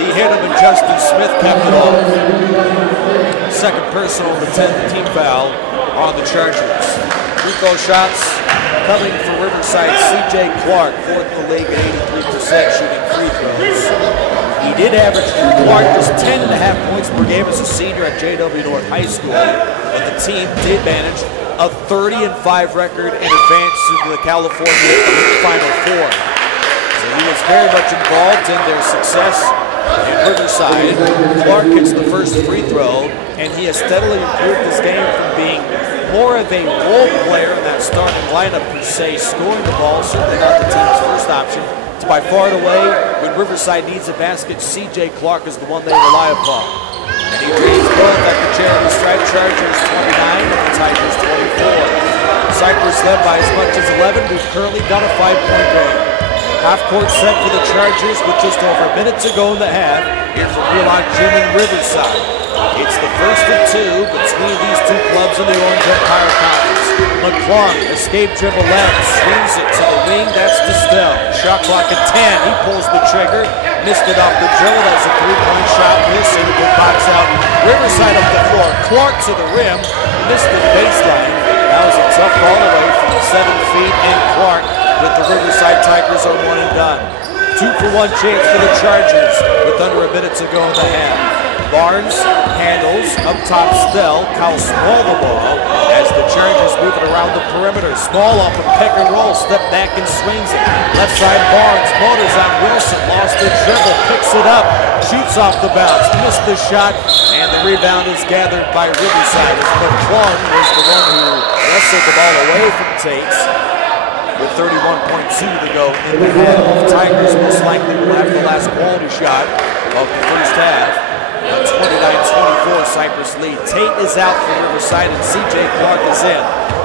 He hit him and Justin Smith kept it off. Second personal, the 10th team foul on the Chargers. Free throw shots coming for Riverside. C.J. Clark, fourth in the league at 83% shooting free throws. He did average Clark just 10.5 points per game as a senior at J.W. North High School, but the team did manage a 30-5 record and advanced to the California Final Four. So he was very much involved in their success in Riverside. Clark hits the first free throw, and he has steadily improved his game from being more of a role player in that starting lineup per se, scoring the ball, certainly not the team's first option, to by far and away, when Riverside needs a basket, C.J. Clark is the one they rely upon. And he reads both at the charity stripe. Chargers 29 and the Tigers 24. Cypress led by as much as 11. We've currently got a 5-point game. Half-court set for the Chargers with just over a minute to go in the half. Here for Wheelock Gym and Riverside. It's the first of 2 between these two clubs in the Orange Empire Conference. McClung, escape dribble left, swings it to the wing. That's to Stell. Shot clock at 10. He pulls the trigger. Missed it off the dribble. That was a 3-point shot miss. And it will box out. Riverside up the floor. Clark to the rim. Missed the baseline. That was a tough ball away from 7 feet. And Clark with the Riverside Tigers are 1 and done. 2-for-1 chance for the Chargers with under a minute to go in the half. Barnes handles, up top Stell, Kyle Small the ball as the Chargers move it around the perimeter. Small off a pick and roll, step back and swings it. Left side Barnes, motors on Wilson, lost the dribble, picks it up, shoots off the bounce, missed the shot, and the rebound is gathered by Riverside as was the one who wrestled the ball away from Tate's with 31.2 to go in the half. Tigers most likely will have the last quality shot of the first half. 29-24 Cypress lead. Tate is out for Riverside and C.J. Clark is in.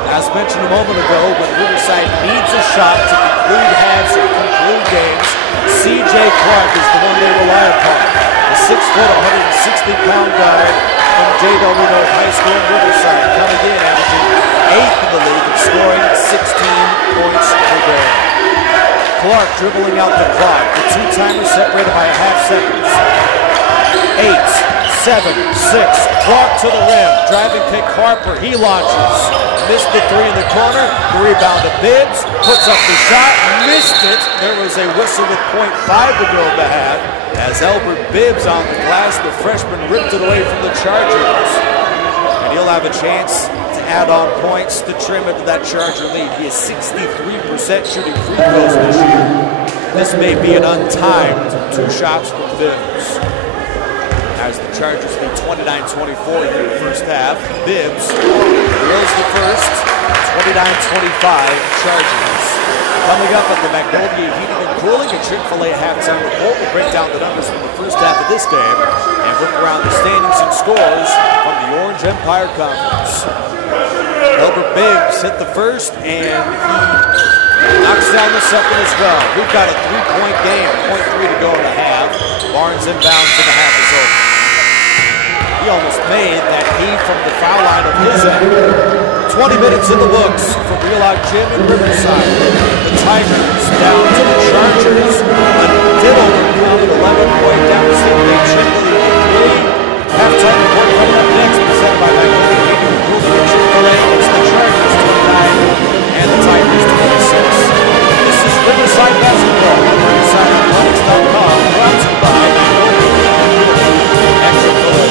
As mentioned a moment ago, when Riverside needs a shot to conclude halves and conclude games, C.J. Clark is the one they rely upon. The 6-foot, 160-pound guy from J.W. North High School in Riverside, coming in averaging 8th in the league and scoring 16 points per game. Clark dribbling out the clock. The two-timers separated by a half second. 8, 7, 6. Clark to the rim. Driving pick Harper. He launches. Missed the three in the corner. The rebound to Bibbs. Puts up the shot. Missed it. There was a whistle with .5 to go in the half. As Albert Bibbs on the glass, the freshman ripped it away from the Chargers. And he'll have a chance to add on points to trim into that Charger lead. He is 63% shooting free throws this year. This may be an untimed 2 shots from Bibbs. As the Chargers lead 29-24 here in the first half. Bibbs drills the first. 29-25 Chargers. Coming up at the Magnolia Heating and Cooling at Chick-fil-A halftime report. We'll break down the numbers from the first half of this game and look around the standings and scores from the Orange Empire Conference. Albert Bibbs hit the first and he knocks down the second as well. We've got a 3-point game, .3 to go in the half. Barnes inbounds and the half is over. He almost made that heave from the foul line of his end. 20 minutes in the books from Real Gym in Riverside. The Tigers down to the Chargers. Did overcome an 11-point deficit. They chip the lead 3. Halftime report coming up next, presented by Magnolia Heating and Cooling at Chick-fil-A. It's the Chargers 29 and the Tigers 26. This is Riverside Basketball on RiversideAthletics.com, brought to you by Magnolia Heating and Cooling at Chick-fil-A.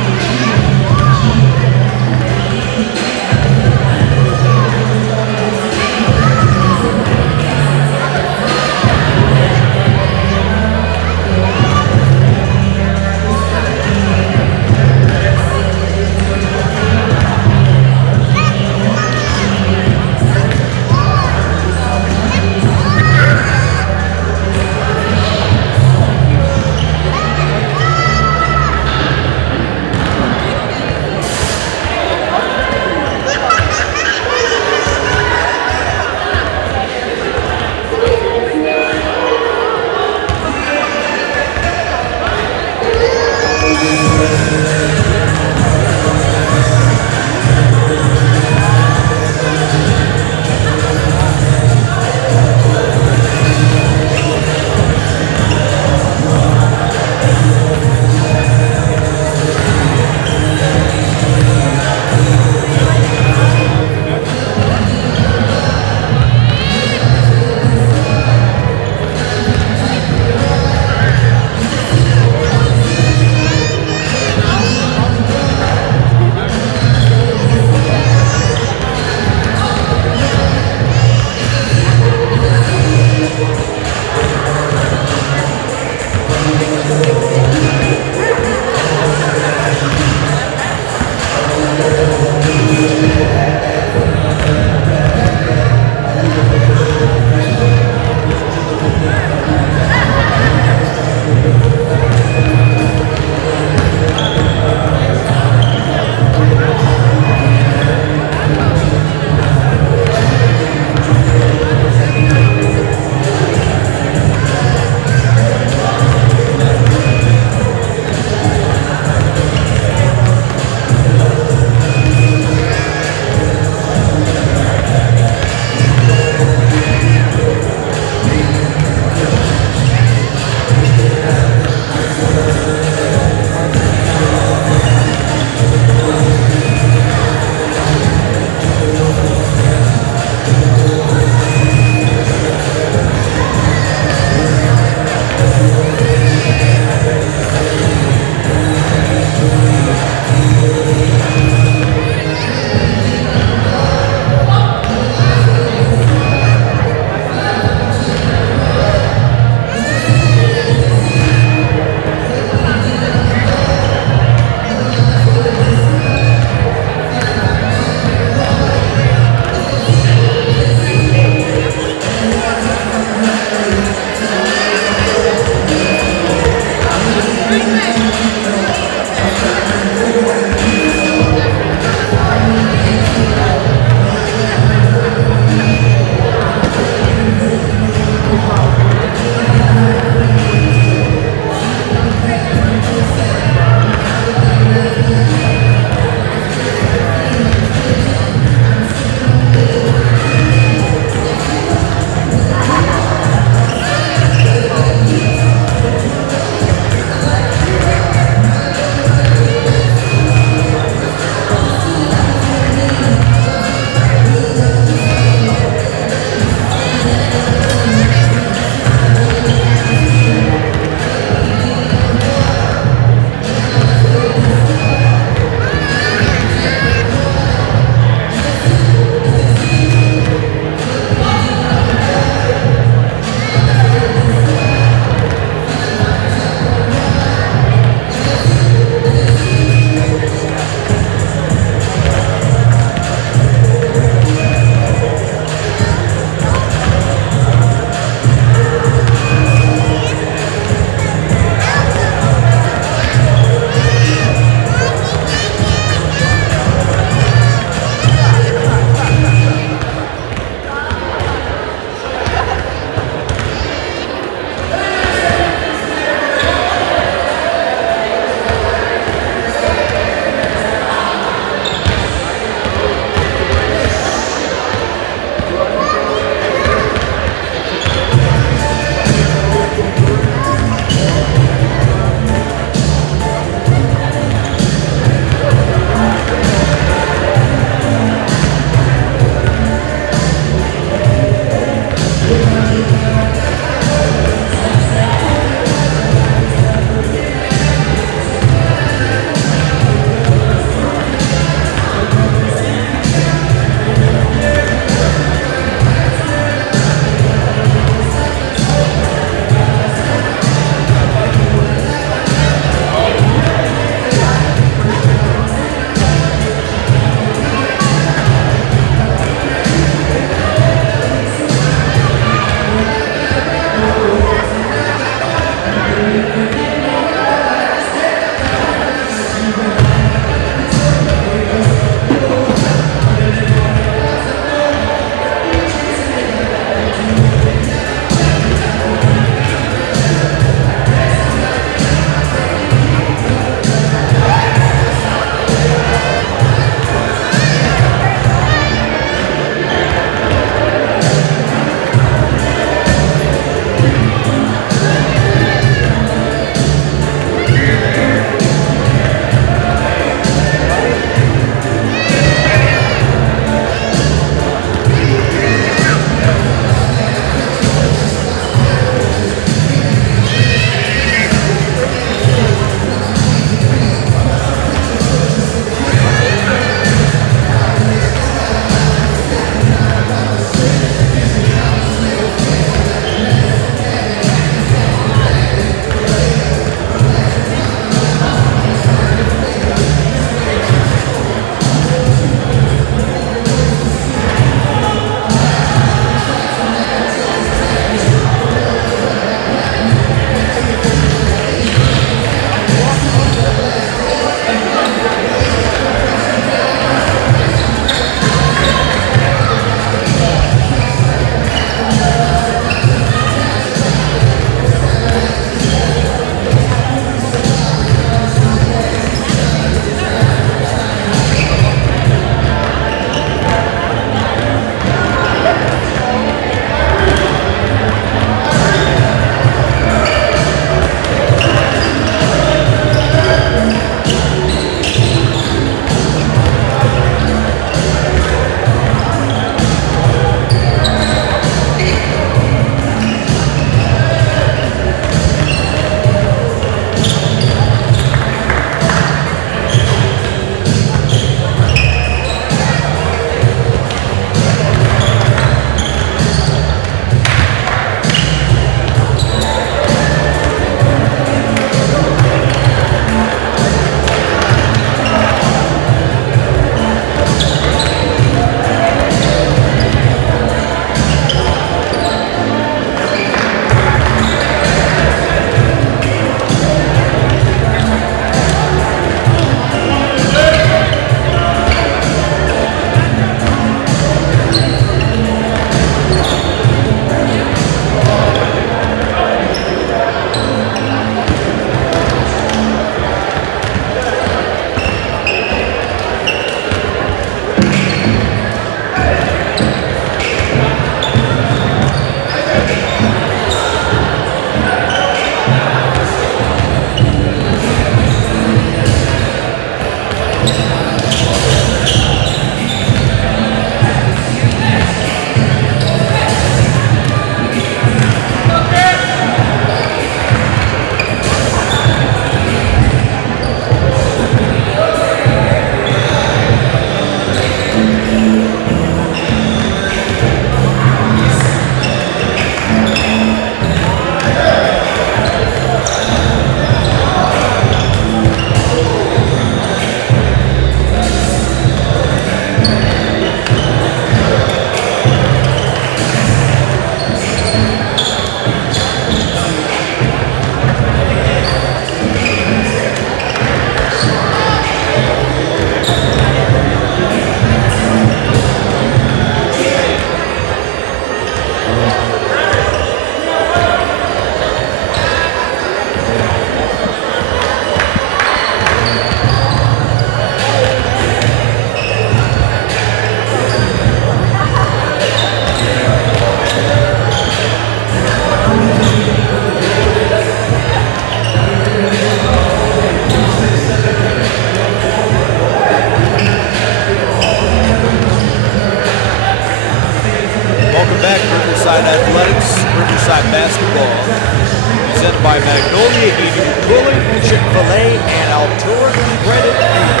Cooling, Chick-fil-A, and Altour Credit Union.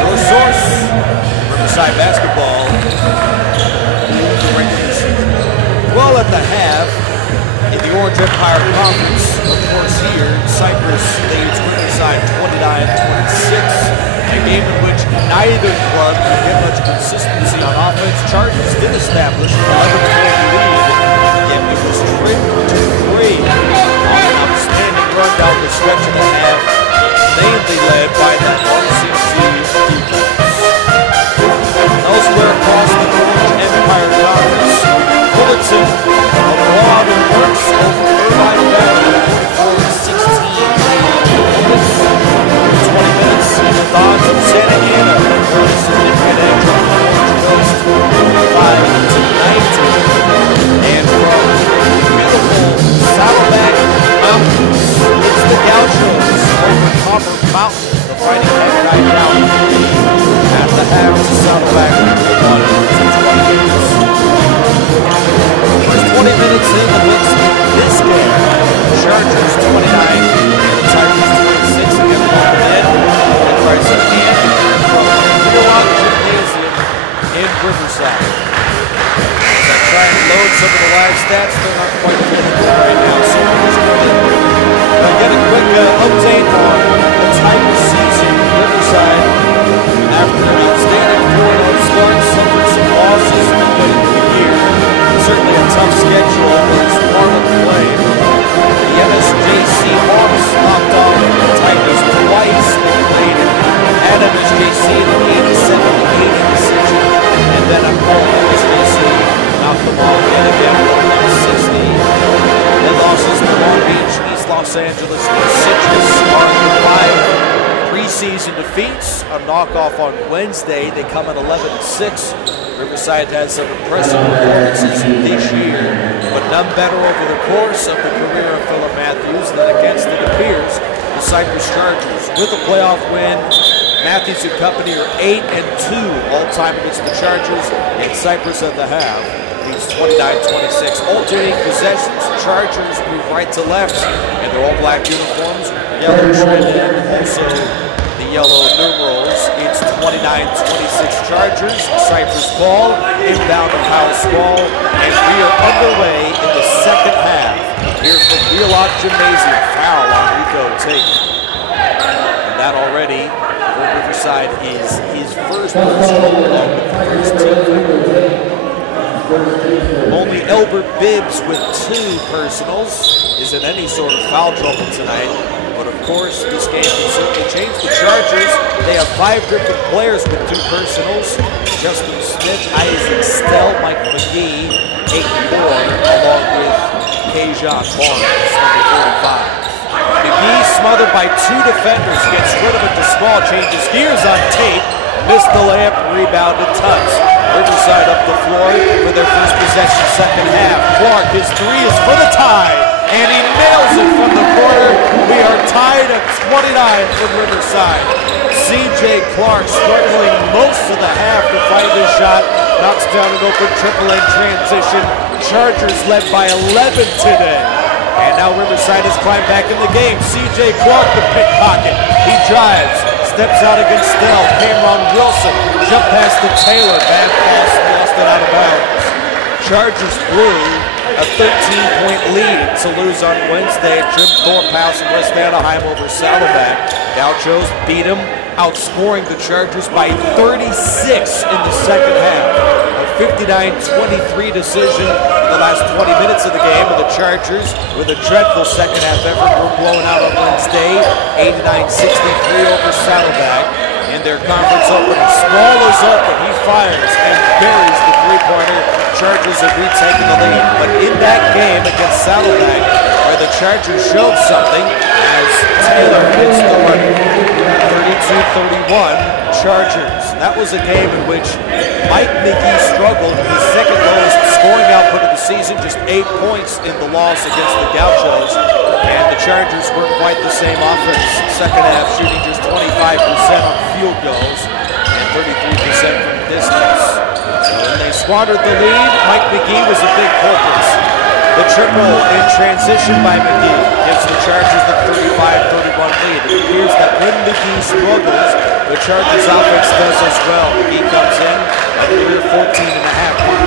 Your source, Riverside basketball. Well, at the half, in the Orange Empire Conference, of course here, Cypress leads Riverside 29-26. A game in which neither club could get much consistency on offense. Chargers did establish an 11-point lead, yet it was trimmed to 3 on an outstanding run down the stretch of the half, mainly led by that RCC defense. Elsewhere across the Orange Empire Conference, Fullerton abroad and works over Irvine Valley 44-16. 20 minutes in the thoughts of Santa Ana, where a significant edge on the Orange Coast, 5-19. And from beautiful Saddleback Mountains, it's the Gauchos over Copper Mountain, the Fighting Hawkeye County. At the half, Saddleback won 20 minutes. First 20 minutes in the mix this game. Chargers 29 and Tigers 26 again. Price of hand from Milwaukee Gymnasium in Riverside. As I try and load some of the live stats, they're not quite getting there right now, so we're just going to get a quick update on the Tigers season in Riverside. After an outstanding 4-0 start, suffered some losses midway through the year. Certainly a tough schedule, but it's part of the play. The MSJC Hawks knocked off the Tigers twice. They played at MSJC in an 87-80 decision, and then at home, MSJC knocked them off yet again, 160. Their losses to Long Beach, East Los Angeles, and Citrus are the 5 preseason defeats. A knockoff on Wednesday. They come at 11-6. Riverside has some impressive performances this year, but none better over the course of the career of Philip Matthews than against, it appears, the Cypress Chargers. With a playoff win, Matthews and company are 8-2 all-time against the Chargers, and Cypress at the half leads 29-26. Alternating possessions, Chargers move right to left, and their all-black uniforms, yellow trim, and also the yellow numerals. It's 29-26 Chargers. Cypress ball, inbound of House ball, and we are underway in the second half. Here from Wheelock Gymnasium, foul on Rico Tate. And that already, for Riverside, is his first personal along with the first team. Only Elbert Bibbs with 2 personals is in any sort of foul trouble tonight. But of course, this game can certainly change. The Chargers, they have 5 different players with 2 personals. Justin Smith, Isaac Stell, Mike McGee, 8-4, along with Kajon Barnes, number 45. McGee, smothered by 2 defenders, gets rid of it to small, changes gears on Tate, missed the layup, rebounded Tuts. Riverside up the floor for their first possession, second half. Clark, his 3 is for the tie. And he nails it from the corner. We are tied at 29 from Riverside. C.J. Clark struggling most of the half to find his shot. Knocks down an open triple in transition. Chargers led by 11 today. And now Riverside has climbed back in the game. C.J. Clark, the pickpocket. He drives, steps out against Stell. Cameron Wilson, jump pass to Taylor. Bad pass, lost it out of bounds. Chargers blew a 13-point lead to lose on Wednesday at Jim Thorpe House in West Anaheim over Saddleback. Gauchos beat him, outscoring the Chargers by 36 in the second half. A 59-23 decision in the last 20 minutes of the game, and the Chargers, with a dreadful second half effort, were blown out on Wednesday, 89-63 over Saddleback. In their conference opener, Small is open, he fires and buries the 3-pointer. Chargers have retaken the lead, but in that game against Saddleback, where the Chargers showed something as Taylor hits the runner. 32-31 Chargers. That was a game in which Mike McGee struggled, his second lowest scoring output of the season, just 8 points in the loss against the Gauchos, and the Chargers weren't quite the same offense. Second half shooting just 25% on field goals and 33% from distance. So when they squandered the lead, Mike McGee was a big culprit. The triple in transition by McGee gives the Chargers the 35-31 does as well. McGee comes in, a career 14.5 point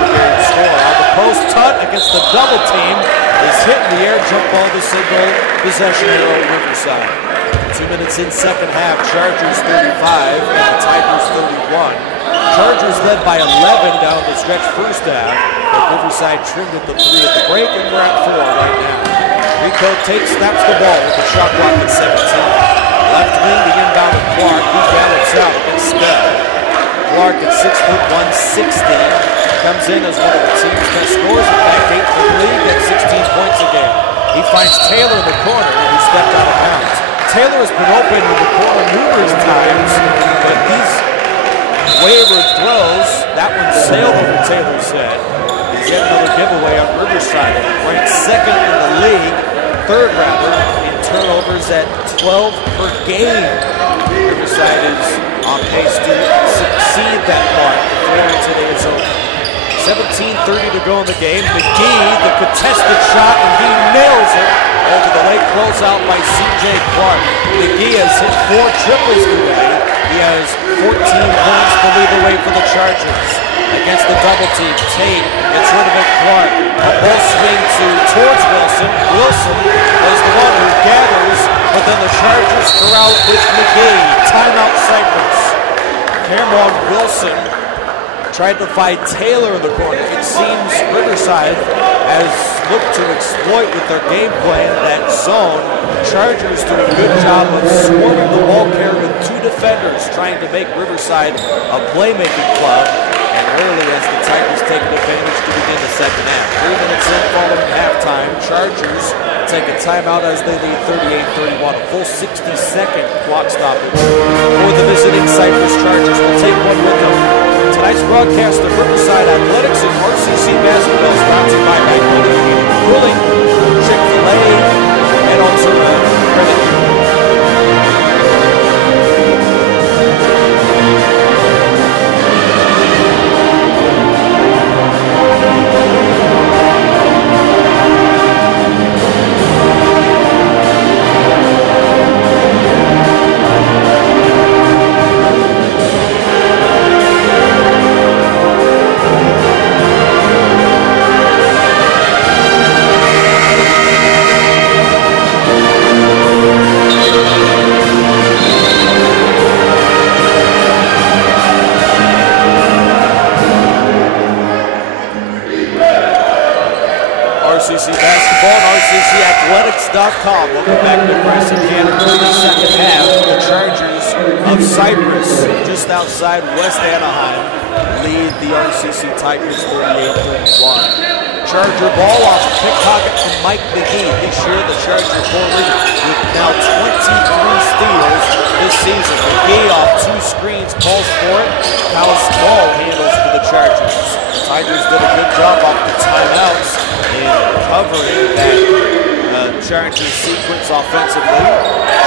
score. On the post, Tutt against the double team is hit in the air, jump ball to single, possession arrow, Riverside. 2 minutes in second half, Chargers 35 and the Tigers 31. Chargers led by 11 down the stretch first half, but Riverside trimmed at the 3 at the break, and we're at 4 right now. Rico snaps the ball with the shot clock at 17. Left wing, the inbound of Clark. He gallops out against Spell. Clark at 6'1", 160. Comes in as one of the team's best scorers. In fact, 8th in the league at 16 points a game. He finds Taylor in the corner, who stepped out of bounds. Taylor has been open in the corner numerous times, but these wayward throws, that one sailed over Taylor's head. He's yet another giveaway on Riverside. Ranked second in the league, third rather, in turnovers at 12 per game. Riverside is on pace to succeed that mark before today's over. 17:30 to go in the game. McGee, the contested shot, and he nails it over the late closeout by C.J. Clark. McGee has hit 4 triples today. He has 14 points to lead the way for the Chargers. Against the double team, Tate gets rid of it. Clark, a ball swing towards Wilson. Wilson was the one who gathers, but then the Chargers corral with McGee. Timeout Cypress. Cameron Wilson tried to find Taylor in the corner. It seems Riverside has looked to exploit with their game plan that zone. Chargers do a good job of swarming the ball carrier with 2 defenders, trying to make Riverside a playmaking club. And early as the Tigers take advantage to begin the second half. 3 minutes in following halftime. Chargers take a timeout as they lead 38-31. A full 60-second clock stoppage for the visiting Cypress Chargers. We'll take one with them. Tonight's broadcast of Riverside Athletics and RCC Basketball is brought to you by Magnolia Heating and Cooling, Chick-fil-A, and Altura Credit Union. RCC Basketball and RCCathletics.com. Welcome back to Bryson Cannon for the second half. The Chargers of Cypress, just outside West Anaheim, lead the RCC Tigers 38-31. Charger ball off a pickpocket from Mike McGee. This year, the Charger forward with now 23 steals this season. McGee off 2 screens, calls for it. Kyle Small handles for the Chargers. The Tigers did a good job off the timeouts in covering that Chargers sequence offensively.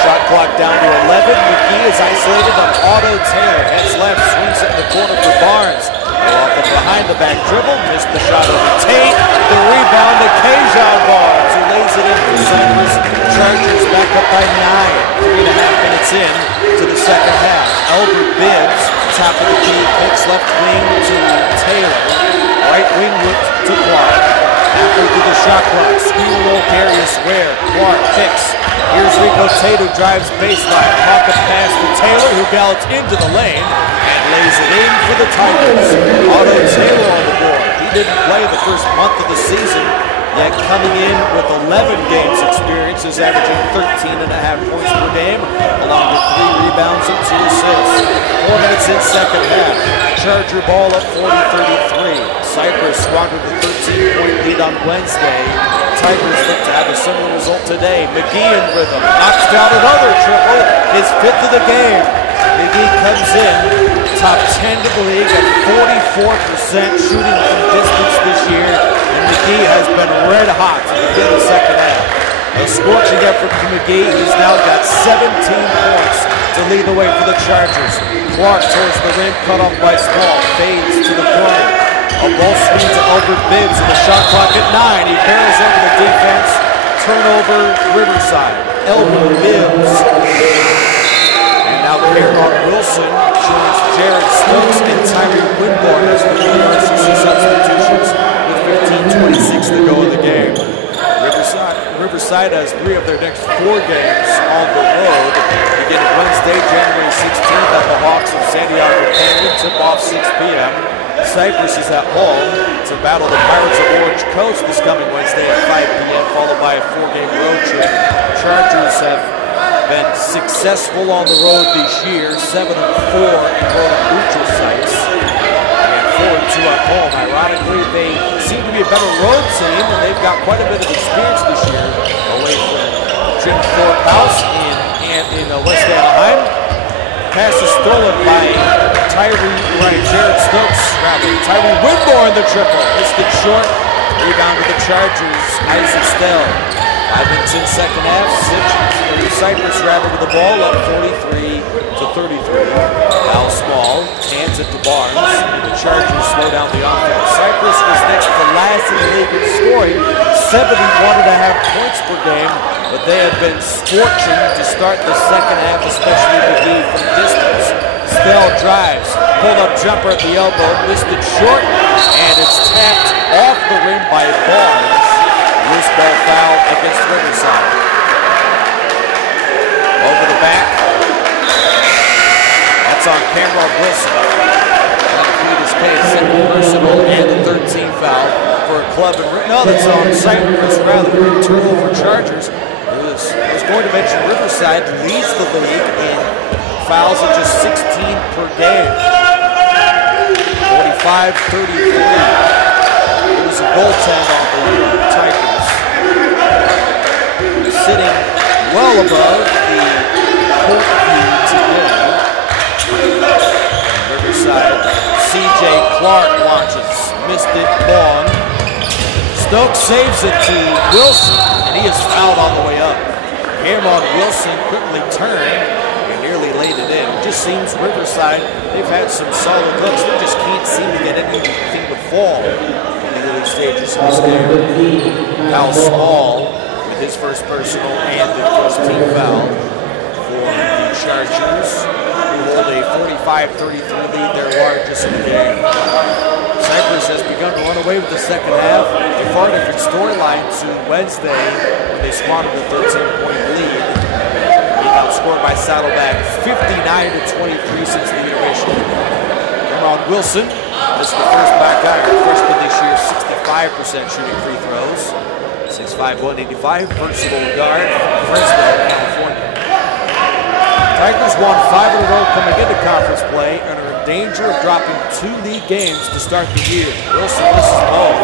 Shot clock down to 11. McGee is isolated on Otto Taylor. Heads left, swings it in the corner for Barnes. Off the behind the back dribble, missed the shot over Tate. The rebound to Kejon Barnes, who lays it in for Cypress. Chargers back up by 9. 3.5 minutes in to the second half. Albert Bibbs, top of the key, picks left wing to Taylor. Right wing to Clark. Halfway through the shot clock, screen roll, Darius Ware. Clark picks. Here's Rico Tate, who drives baseline. Pocket pass to Taylor, who gallops into the lane and lays it in for the Tigers. Otto Taylor on the board. He didn't play the first month of the season, yet coming in with 11 games experience, is averaging 13.5 points per game, along with 3 rebounds and 2 assists. 4 minutes in second half. Charger ball up 40-33. Cypress squandered the 13-point lead on Wednesday. Tigers look to have a similar result today. McGee in rhythm, knocks down another triple, his 5th of the game. McGee comes in, top 10 to the league at 44% shooting from distance this year, and McGee has been red hot to begin the second half. A scorching effort from McGee, who's now got 17 points to lead the way for the Chargers. Clark towards the rim, cut off by Small, fades to the corner. A ball swing to Albert Bibbs, and the shot clock at 9. He barrels over the defense. Turnover, Riverside. Albert Bibbs. And now Cameron Wilson joins Jared Stokes and Tyree Winborn as the RCC substitutions with 15:26 to go in the game. Riverside has 3 of their next 4 games on the road, beginning Wednesday, January 16th at the Hawks of Santiago Canyon, tip-off 6 p.m. Cypress is at home to battle the Pirates of Orange Coast this coming Wednesday at 5 p.m., followed by a 4-game road trip. Chargers have been successful on the road this year, 7-4 in road neutral sites, and 4-2 at home. Ironically, they seem to be a better road team, and they've got quite a bit of experience this year away from Jim Thorpe House in West Anaheim. Pass is stolen by Jared Stokes, Tyree Winborn, the triple. Missed it short. Rebound to the Chargers. Isaac Stell. 5 minutes in second half. Cypress with the ball up 43-33. Foul Small. Hands it to Barnes. The Chargers slow down the offense. Cypress was next to last in the league in scoring. 71.5 points per game. But they have been scorching to start the second half, especially McGee from distance. Stell drives, pulled up jumper at the elbow, missed it short, and it's tapped off the rim by Barnes. Loose ball foul against Riverside. Over the back. That's on Cameron Wilson. His second personal and the 13th foul for a club. No, that's on Cypress rather. Turnover Chargers. I was going to mention Riverside leads the league in fouls at just 16 per game. 45-33. It was a goaltend on the Tigers. Sitting well above the court view today. Riverside, C.J. Clark launches. Missed it long. Stokes saves it to Wilson, and he is fouled on the way up. Cameron Wilson quickly turned and nearly laid it in. It just seems Riverside, they've had some solid looks. They just can't seem to get anything to fall in the early stages of this game. Foul Small with his first personal and the first team foul for the Chargers, who hold a 45-33 lead, their largest in the game. Cypress has begun to run away with the second half. A far different storyline to Wednesday when they squandered a 13-point lead. Being outscored by Saddleback 59-23 since the intermission. Cameron Wilson missed the first back iron. Freshman this year, 65% shooting free throws. 6'5", 185, versatile guard, Fresno, California. Tigers won 5 in a row coming into conference play and are in danger of dropping 2 league games to start the year. Wilson misses both.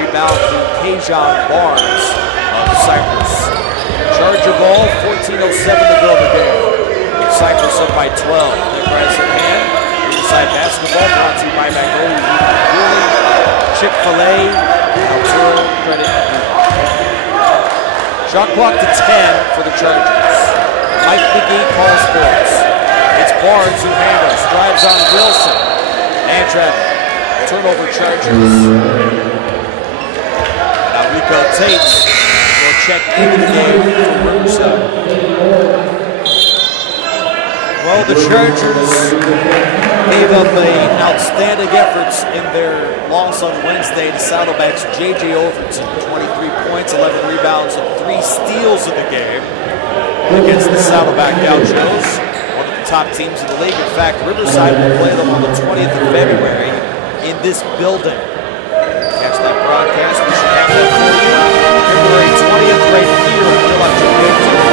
Rebound to Kajon Barnes of Cypress. Charger ball, 14:07 to go in the game. Cypress up by 12. The Crescent hand. Inside basketball brought to you by Magnolia Cooling, Chick-fil-A, Altura Credit Union. Shot clock to 10 for the Chargers. Mike McGee calls for it. It's Barnes who handles, drives on Wilson. And traffic. Turnover Chargers. Now Rico Tate will check into the game for Riverside. Well, the Chargers gave up an outstanding effort in their loss on Wednesday to Saddleback's J.J. Overton. 23 points, 11 rebounds, and 3 steals in the game against the Saddleback Gauchos, one of the top teams in the league. In fact, Riverside will play them on the 20th of February in this building. Catch that broadcast. We should have that for you. February 20th right here on the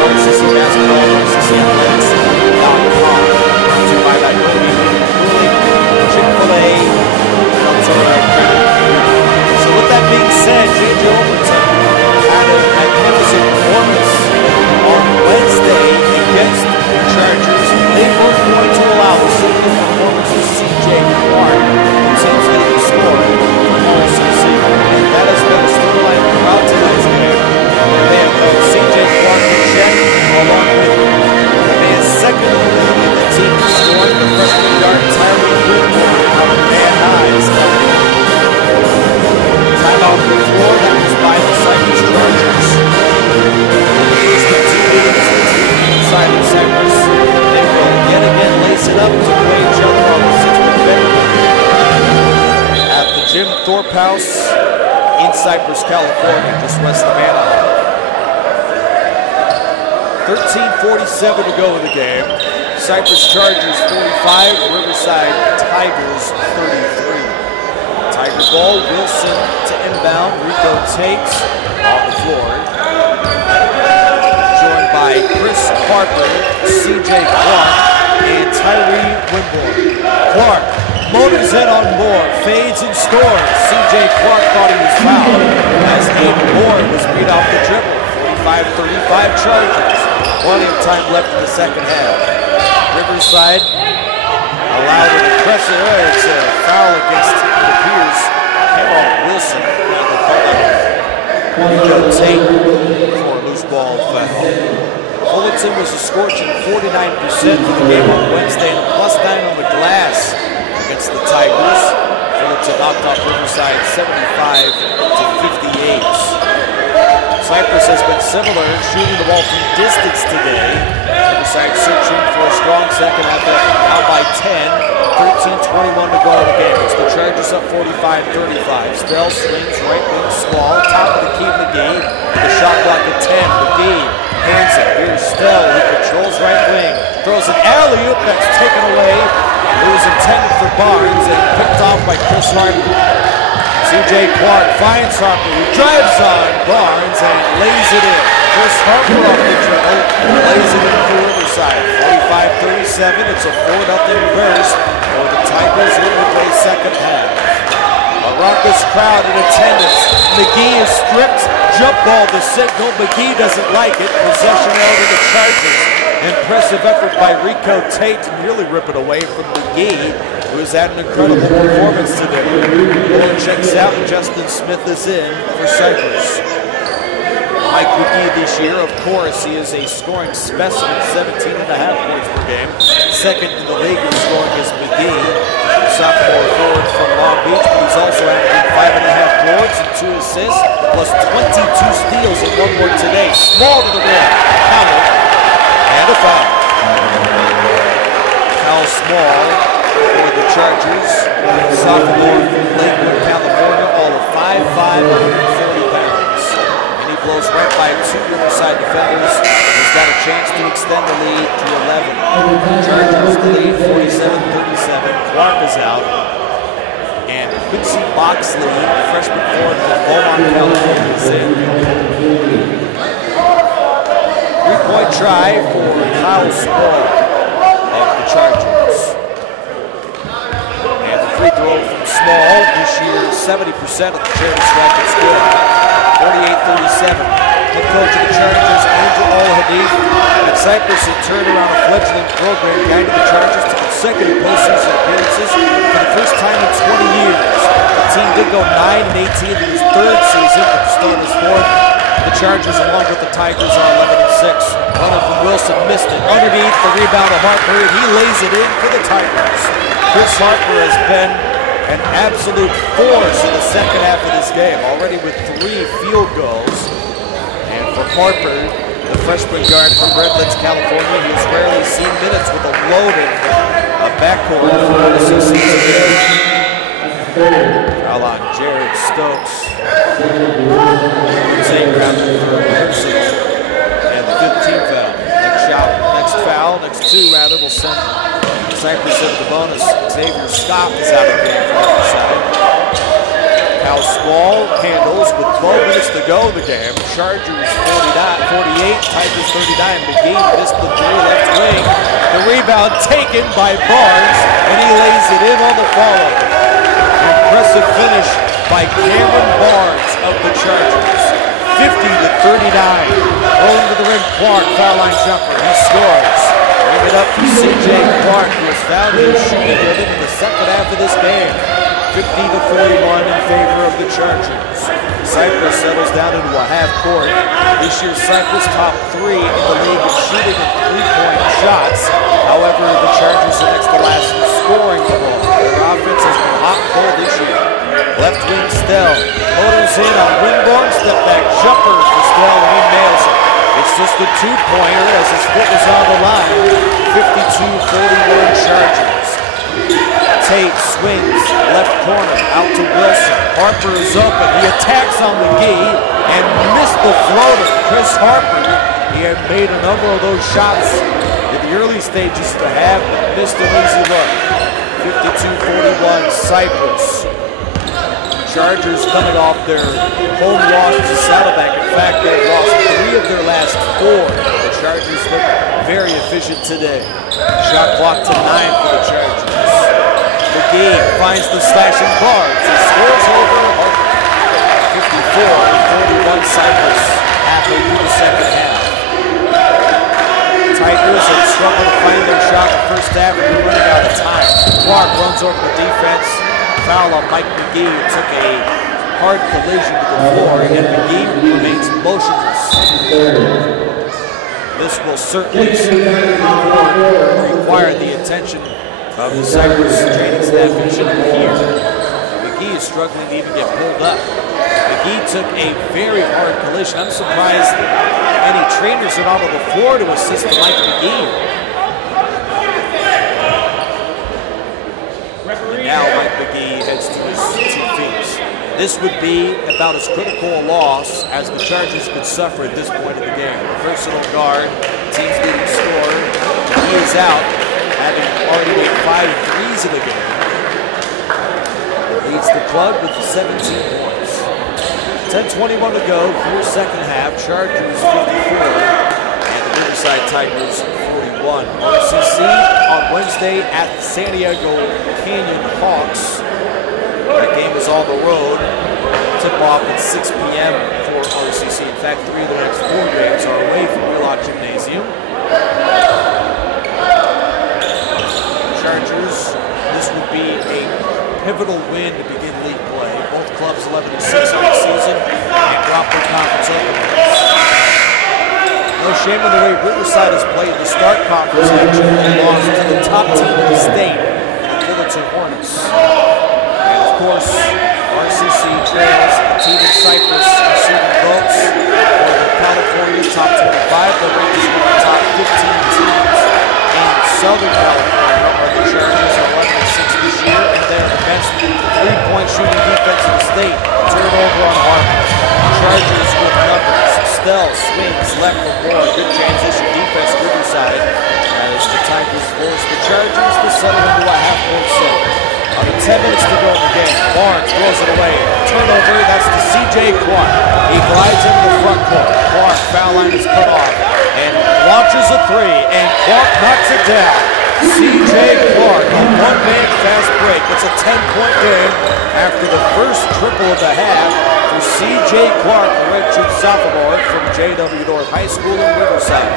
RCC Basketball, RCC Athletics.com. Brought to you by Magnolia Cooling, Chick-fil-A, and Altura Credit. So with that being said, J.J. Overton had a magnificent performance on Wednesday against the Chargers. They weren't going to allow the same performance of C.J. Clark, who seems to be scoring for RCC. And that has been a storyline throughout tonight's game. They have held C.J. Clark in check, along with the man's second in the league in the team scoring, the freshman guard Tyree Winborn out of Van Nuys. Time off the floor, that was by the Cypress Chargers. Inside of Cypress, they will yet again lace it up to play each other on the February at the Jim Thorpe House in Cypress, California, just west of Anaheim. 13:47 to go in the game. Cypress Chargers 45, Riverside Tigers 33. Tiger ball, Wilson to inbound, Rico takes off the floor. Joined by Chris Harper, CJ Clark, and Tyree Winborn. Clark motors in on Moore, fades and scores. CJ Clark thought he was fouled as Aiden Moore was beat off the dribble. 45-35 Chargers. Plenty of time left in the second half. Riverside allowed an impressive, it's a foul against, it appears, Cameron Wilson. Rico Tate for a loose ball foul. Fullerton was a scorching 49% for the game on Wednesday and a +9 on the glass against the Tigers. Fullerton knocked off Riverside 75-58. Cypress has been similar, shooting the ball from distance today. Riverside searching for a strong second after now by 10. 13:21 to go in the game. It's the Chargers up 45-35. Stell swings right wing Small, top of the key McGee. The shot block at 10. McGee hands it. Here's Stell, who controls right wing. Throws an alley-oop that's taken away. It was intended for Barnes and picked off by Chris Harper. CJ Clark finds Harper, who drives on Barnes and lays it in. Chris Harper off the dribble, lays it in for Riverside. 45-37, it's a 4-0 burst for the Tigers in the second half. A raucous crowd in attendance. McGee is stripped, jump ball the signal. McGee doesn't like it. Possession out of the Chargers. Impressive effort by Rico Tate to really rip it away from McGee, who has had an incredible performance today. Ball checks out and Justin Smith is in for Cypress. Mike McGee this year, of course, he is a scoring specimen, 17.5 points per game. Second in the league in scoring is McGee, sophomore forward from Long Beach, but he's also averaging 5.5 boards and 2 assists, plus 22 steals and 1 more today. Small to the rim, Howell, and a foul. Kyle Small for the Chargers, sophomore from Lakewood, California, all of 5'5", 140 pounds. And he blows right by 2 Riverside defenders. He's got a chance to extend the lead to 11. Chargers the lead 47-37. Clark is out. And Quincy Boxley, freshman forward from Beaumont, California, is in. 3-point try for Kyle Small of the Chargers. And the free throw from Small this year, 70% of the Chargers strike is good. 48-37. Head coach of the Chargers, Andrew Al-Hadid, at Cypress had turned around a fledgling program, guiding the Chargers to consecutive postseason appearances for the first time in 20 years. The team did go 9-18 in his third season, but to start his fourth. The Chargers, along with the Tigers, are 11-6. Runner from Wilson missed it. Underneath the rebound of Harper, and he lays it in for the Tigers. Chris Harper has been an absolute force in the second half of this game, already with 3 field goals. And for Harper, the freshman guard from Redlands, California, he has rarely seen minutes with a loaded backcourt for RCC today. Foul on Jared Stokes. And the 15th foul. Next two will send Cypress into the bonus. Xavier Scott is out of the game for the other side. Kyle Small handles with 12 minutes to go in the game. Chargers 48, Tigers 39. McGee missed the 3 left wing. The rebound taken by Barnes, and he lays it in on the follow. Impressive finish by Cameron Barnes of the Chargers. 50-39. Rolling to the rim, Clark, foul line jumper. He scores. Bring it up for CJ Clark, who has found his shooting rhythm in the second half of this game. 50-41 in favor of the Chargers. Cypress settles down into a half court. This year, Cypress top 3 in the league in shooting and 3-point shots. However, the Chargers are next to last in scoring the ball. Their offense has been hot and cold this year. Left wing Stell. Motors in on Winborn. Step back jumper for Stell, and he nails it. It's just a 2-pointer as his foot was on the line. 52-41 Chargers. Tate fake swings, left corner, out to Wilson. Harper is open. He attacks on McGee and missed the floater. Chris Harper, he had made a number of those shots in the early stages to have missed an easy look. 52-41 Cypress. Chargers coming off their home loss to Saddleback. In fact, they've lost 3 of their last 4. The Chargers look very efficient today. Shot clock to 9 for the Chargers. McGee finds the slashing Barnes. He scores over Harper. 54-41 Cypress. Halfway through the second half. Tigers have struggled to find their shot in the first half and they're running out of time. Clark runs over the defense. Foul on Mike McGee, who took a hard collision to the floor, and McGee remains motionless. This will certainly require the attention of the Cypress training staff and should here. McGee is struggling to even get pulled up. McGee took a very hard collision. I'm surprised that any trainers are not on the floor to assist Mike McGee. Now Mike McGee heads to his 2 feet. This would be about as critical a loss as the Chargers could suffer at this point in the game. Personal guard, team's leading scorer. He is out, having already made 5 threes in the game. Leads the club with 17 points. 10:21 to go, here second half. Chargers 54 and the Riverside Tigers 41. RCC on Wednesday at the San Diego Canyon Hawks. That game is on the road. Tip-off at 6 p.m. for RCC. In fact, 3 of the next 4 games are away from Wheelock Gymnasium. Chargers, this would be a pivotal win to begin league play. Both clubs 11-6 on the season and drop their conference openers. No shame in the way Riverside has played to start conference action. They lost to the top team in the state, the Fullerton Hornets. And of course, RCC trails the team in Cypress receiving votes for the California top 25. They're ranked as one of the top 15 teams in Southern California. The Chargers are 11-6 this year, and they're the best 3-point shooting defense in the state. Turnover on Harper. Chargers with numbers. Stell swings left for more. Good transition defense Riverside as the Tigers force the Chargers to settle into a half-point set. On the 10 minutes to go in the game, Barnes throws it away. Turnover, that's to C.J. Clark. He glides into the front court. Clark, foul line is cut off and launches a 3, and Clark knocks it down. C.J. Clark, a one-man fast break. It's a 10-point game after the first triple of the half for C.J. Clark, the redshirt sophomore from J.W. North High School in Riverside.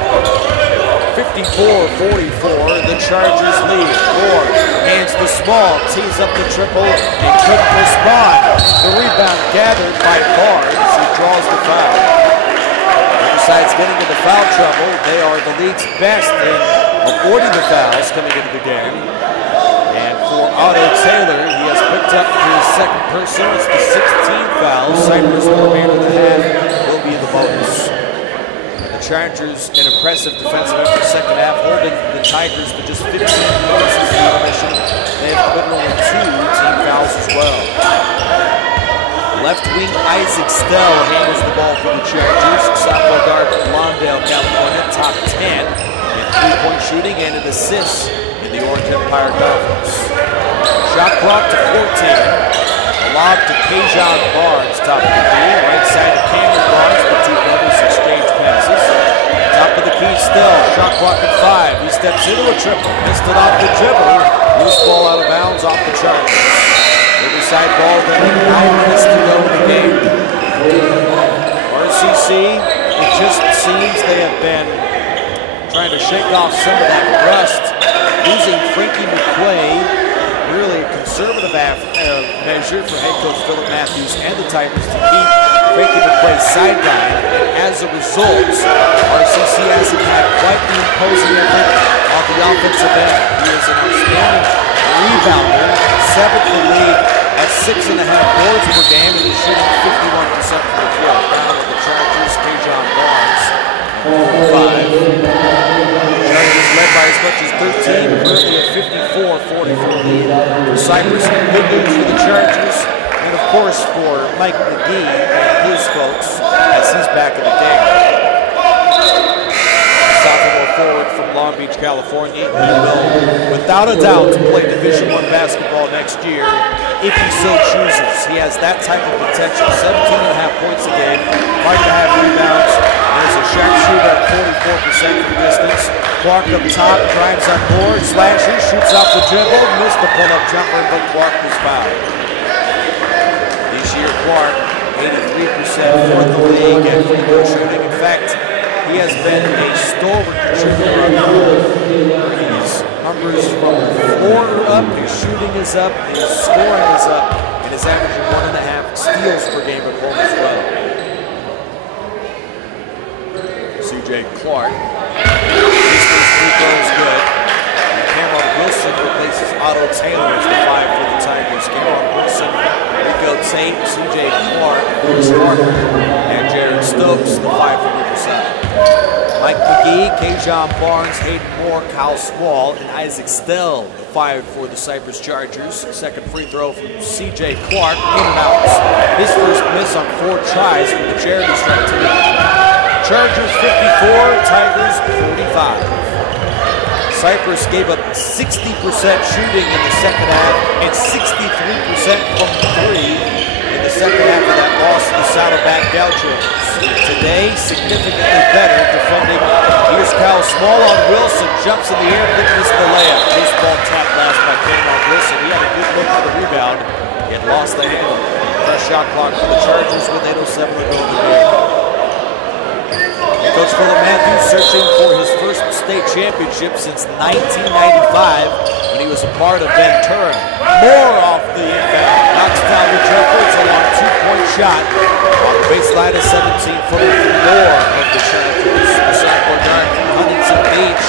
54-44, the Chargers lead. Ward hands the small, tees up the triple, and couldn't respond. The rebound gathered by Barnes, who draws the foul. Riverside's getting into foul trouble. They are the league's best in avoiding the fouls coming into the game. And for Otto Taylor, he has picked up his second personal. It's the 16th foul. Cypress, the remainder of the half, will be in the bonus. The Chargers, an impressive defensive effort second half, holding the Tigers to just 15 points in the intermission. They have committed only 2 team fouls as well. Left wing Isaac Stell handles the ball for the Chargers. Sophomore guard from Lawndale, California, top 10 in 3-point shooting and an assist in the Orange Empire Conference. Shot clock to 14. Lob to Kajon Barnes, top of the key. Right side to Cameron Barnes, the 2 brothers exchange passes. Top of the key still. Shot clock at 5. He steps into a triple. Missed it off the dribble. Loose ball out of bounds off the Chargers. Riverside ball then 9 minutes to go in the game. RCC, it just seems they have been trying to shake off some of that rust. Losing Frankie McQuay, really a conservative measure for head coach Philip Matthews and the Tigers to keep Frankie McQuay sidelined. And as a result, RCC hasn't had quite the imposing effort on the offensive end. He is an outstanding rebounder, 7th in the league at 6.5 boards per game, and he's shooting 51% from the field. Down with the Chargers, Kajon Barnes, 5. Chargers led by as much as 13, currently a 54-44 lead. Cypress. Good news for the Chargers. And of course for Mike McGee and his folks as he's back in the game. Sophomore forward from Long Beach, California. He will, without a doubt, play Division I basketball next year if he so chooses. He has that type of potential. 17.5 points a game, 5.5 rebounds. There's a sharpshooter at 44% from distance. Clark up top, drives on board, slashes, shoots off the dribble, missed the pull-up jumper, but Clark was fouled. This year, Clark, 83% fourth in the league at free throw shooting. In fact, he has been a stalwart contributor. His numbers from the floor are up, his shooting is up, his scoring is up, and is averaging 1.5 steals per game at home as well. C.J. Clark. His first free throw is good. Cameron Wilson replaces Otto Taylor as the 5 for the Tigers. Cameron Wilson, Rico Tate, C.J. Clark, Bruce Harper, and Jared Stokes, the 5 for Riverside. Mike McGee, Kajon Barnes, Hayden Moore, Kyle Squall, and Isaac Stell, the 5 for the Cypress Chargers. Second free throw from C.J. Clark, in and out. His first miss on 4 tries from the charity stripe today. Chargers 54, Tigers 45. Cypress gave up 60% shooting in the second half and 63% from 3 in the second half of that loss to the Saddleback Gauchos. Today, significantly better defending. Here's Kyle Small on Wilson, jumps in the air, but missed the layup. This ball tapped last by Cameron Wilson. He had a good look for the rebound, yet lost the handle. Fresh shot clock for the Chargers with 8:07 to go in the game. Coach Philip Matthews searching for his first state championship since 1995 when he was a part of Ventura. Moore off the inbound, knocks down the jumper. It's a long 2-point shot on the baseline of 17-footer from Moore of the Chargers. The sophomore guard from Huntington Beach,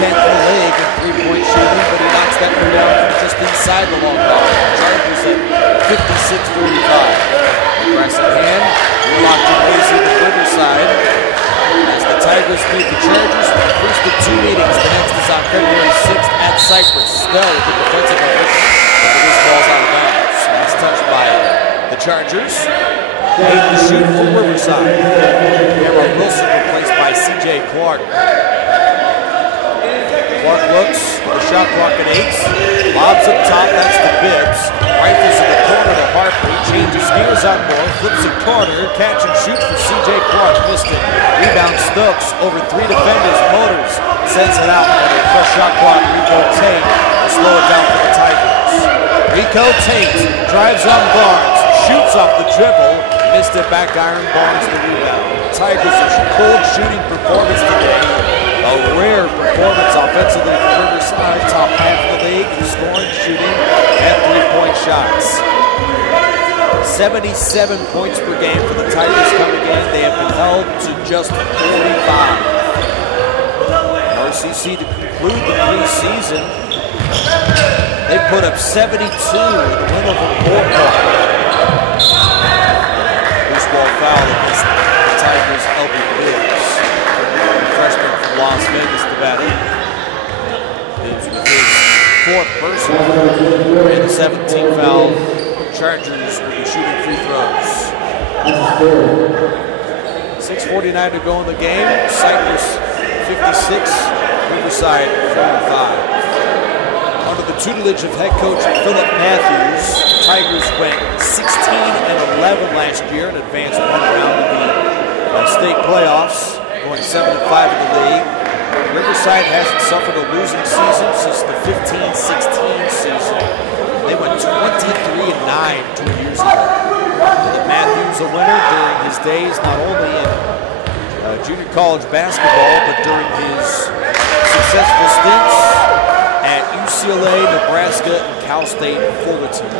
10th in the league in 3-point shooting, but he knocks that one down just inside the long ball. Chargers at 56-45. Press in hand, we're locked in Lazy to Riverside. As the Tigers meet the Chargers for the first of 2 meetings. The next is on February 6th at Cypress. Stell with the defensive effort, but the loose ball's out of bounds. It's touched by the Chargers. Eight to shoot for Riverside. Cameron Wilson replaced by C.J. Clark. Clark looks for the shot clock at 8. Lobs up top, that's the Bibbs. Rifles in the corner to Harper. He changes gears on Moore, flips it corner, catch and shoot for C.J. Clark. Missed it. Rebound Stokes over 3 defenders. Motors sends it out. Fresh shot clock. Rico Tate will slow it down for the Tigers. Rico Tate drives on Barnes, shoots off the dribble. Missed it, back iron. Barnes the rebound. Tigers a cold shooting performance today. A rare performance offensively for Riverside, top half of the league in scoring, shooting, and 3-point shots. 77 points per game for the Tigers coming in. They have been held to just 45. RCC to conclude the preseason, they put up 72 in the win over Bullpup. Loose ball foul against the Tigers' LB Bibbs. Freshman from Las Vegas, Nevada. Bibbs with his 4th personal and the 17th foul. Chargers will be shooting free throws. 6:49 to go in the game. Cypress 56, Riverside 45. Under the tutelage of head coach Philip Matthews, the Tigers went 16-11 last year and advanced 1 round of the state playoffs, going 7-5 in the league. Riverside hasn't suffered a losing season since the 15-16 season. They went 23-9 2 years ago. Matthews a winner during his days, not only in junior college basketball, but during his successful stints at UCLA, Nebraska, and Cal State Fullerton.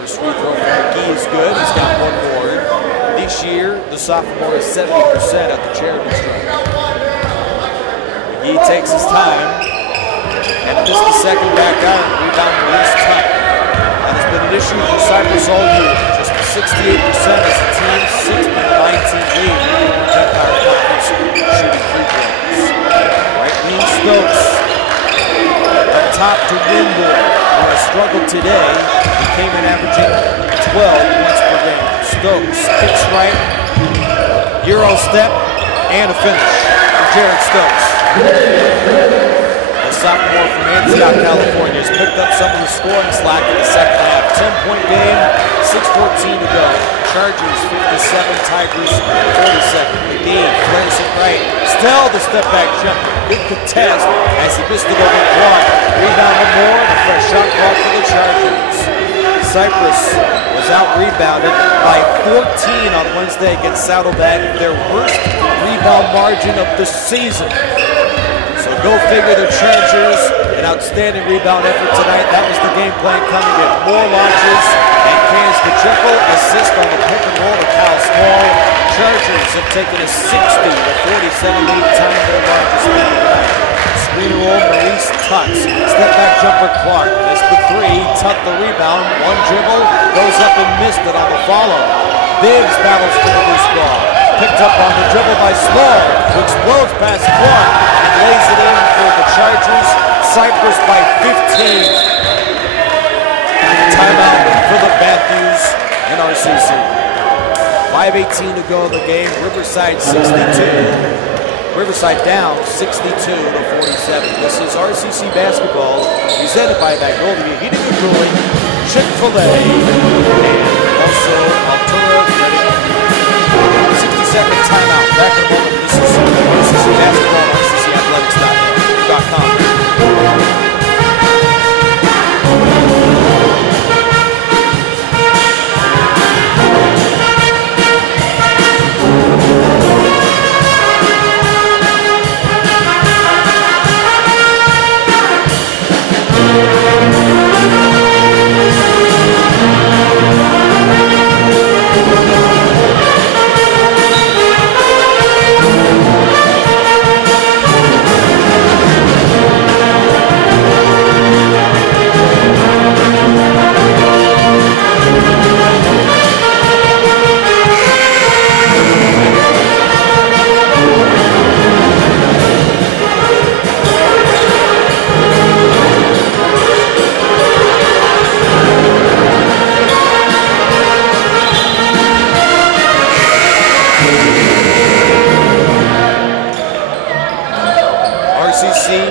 First free throw from McGee is good. He's got 1 more. This year, the sophomore is 70% at the charity stripe. McGee takes his time and missed the second back iron. Rebound release tight. That has been an issue for Cypress all year. Just 68% as a team, 6-19 lead. Empire Conference shooting free throws. Right wing Stokes. Up top to Wimborne, who has struggled today. He came in averaging 12 points per game. Stokes kicks right, Euro step, and a finish for Jared Stokes. The sophomore from Antioch, California, has picked up some of the scoring slack in the second half. 10-point game, 6:14 to go. Chargers 57, Tigers 47. McGee flares it right. Still the step back jump. Good contest as he missed it over block. Rebound more, and a fresh shot call for the Chargers. Cypress was out-rebounded by 14 on Wednesday against Saddleback, their worst rebound margin of the season. So go figure, the Chargers, an outstanding rebound effort tonight. That was the game plan coming in. More launches, and Cairns Pacheco assist on the pick and roll to Cal Small. Chargers have taken a 60-47 lead, time their largest lead tonight. Screen and roll, Maurice Tucks. Step back jumper, Clark. Missed the three, tucked the rebound. One dribble, goes up and missed it on the follow. Biggs battles for the loose ball. Picked up on the dribble by Small, who explodes past Clark and lays it in for the Chargers. Cypress by 15. Timeout for the Matthews and RCC. 5:18 to go in the game. Riverside 62. Riverside down 62-47. This is RCC basketball, presented by Magnolia Heating and Cooling, Chick-fil-A, and also Altura Credit. 60-second timeout. Back in a moment. This is RCC basketball, RCCathletics.com.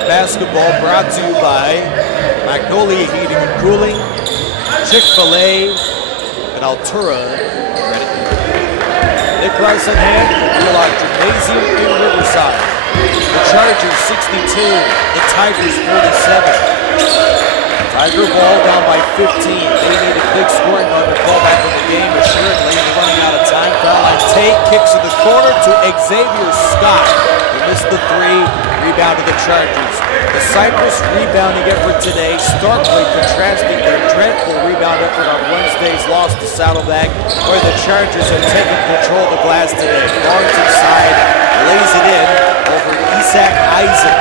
Basketball brought to you by Magnolia Heating and Cooling, Chick-fil-A, and Altura Credit Union. Nick Rice on hand, Wheelock Gymnasium in Riverside. The Chargers 62, the Tigers 47. Tiger ball down by 15. They need a big scoring run to fall back in the game. Assuredly, running out of time. Foul line. Tate kicks in the corner to Xavier Scott, who missed the three. Rebound to the Chargers. The Cypress rebounding effort today, starkly contrasting their dreadful rebound effort on Wednesday's loss to Saddleback, where the Chargers have taken control of the glass today. Barnes inside, lays it in over Isaac Isaac,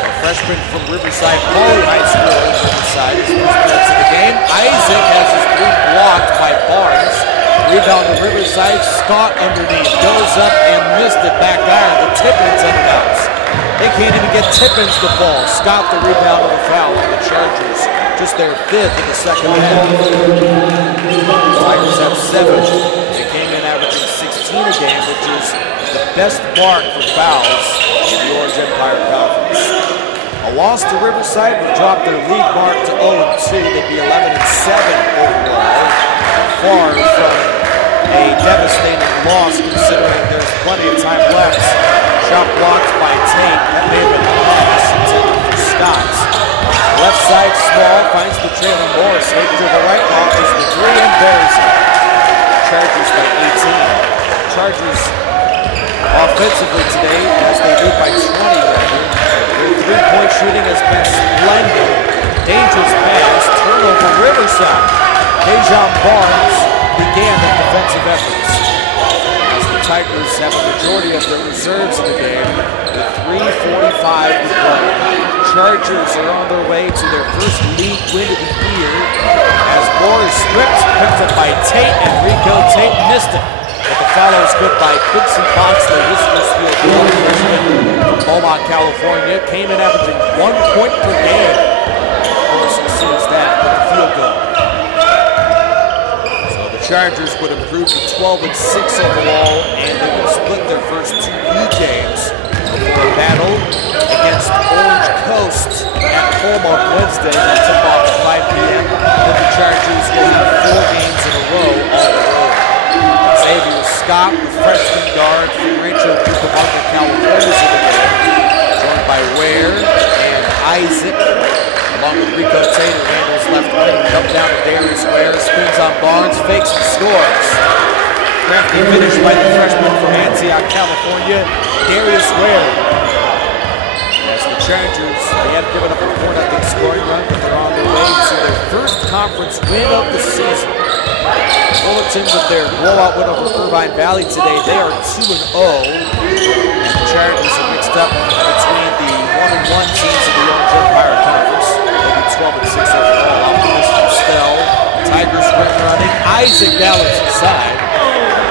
a freshman from Riverside Poly High School. Riverside is first minutes of the game. Isaac has his three blocked by Barnes. Rebound to Riverside, Scott underneath, goes up and missed it, back iron. The Tippins ended out. They can't even get Tippins to fall. Scott the rebound of the foul for the Chargers. Just their fifth in the second half. Tigers have 7. They came in averaging 16 a game, which is the best mark for fouls in the Orange Empire Conference. A loss to Riverside would drop their league mark to 0-2. They'd be 11-7 overall. Far from a devastating loss considering there's plenty of time left. Shot blocked by Tate. That may have been a pass intended for Scott. Left side, Small finds the trailing Morris. Hit to the right, launches the three and buries it. Chargers by 18. Chargers offensively today, as they lead by 20 rather. Their three-point shooting has been splendid. Dangerous pass, turnover Riverside. Dejan Barnes began the defensive efforts. Tigers have a majority of their reserves in the game with 3:45 to play. Chargers are on their way to their first league win of the year as Moore is stripped, picked up by Tate, and Rico Tate missed it. But the follow is good by Quincy Boxley. His first field goal from Beaumont, California, came in averaging 1 point per game. sees that with the field goal. So the Chargers would improve to 12-6 overall, and they would split their first 2 league games before a battle against Orange Coast at home on Wednesday. That tip off at 5 p.m. Then the Chargers will have 4 games in a row on the road. Xavier Scott, the freshman guard from Rancho Cucamonga, California, is in the game, joined by Ware and Isaac, along with Rico Tate, who handles left wing. Up down to Darius Ware, spins on Barnes, fakes and scores. Crafty finish by the freshman from Antioch, California, Darius Ware. As the Chargers, they have given up a 4-0 scoring run, but they're on their way to their first conference win of the season. Fullerton with their blowout win over Irvine Valley today. They are 2-0. And the Chargers are mixed up between the 1-1 teams of the Orange Empire Conference. They'll be 12-6 overall. Optimistic Stell. Tigers running. Isaac Dallas inside.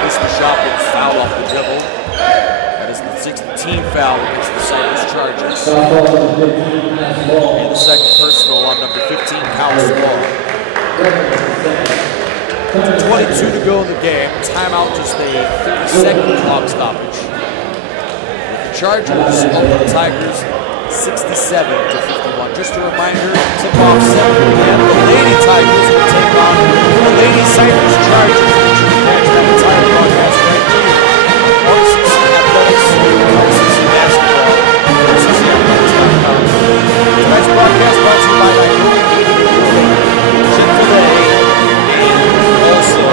The shot was fouled off the dribble. That is the 6th team foul against the Cypress Chargers. And the second personal on number 15, Kyle Small. 22 to go in the game. Timeout, just a 30-second clock stoppage. The Chargers over the Tigers, 67-51. Just a reminder, tip-off 7 p.m. The Lady Tigers will take on the Lady Cypress Chargers. Catch that entire broadcast right here. RCC Athletics, RCC Basketball, RCCathletics.com. Tonight's broadcast brought to you by Magnolia Heating and Cooling, Chick-fil-A, and also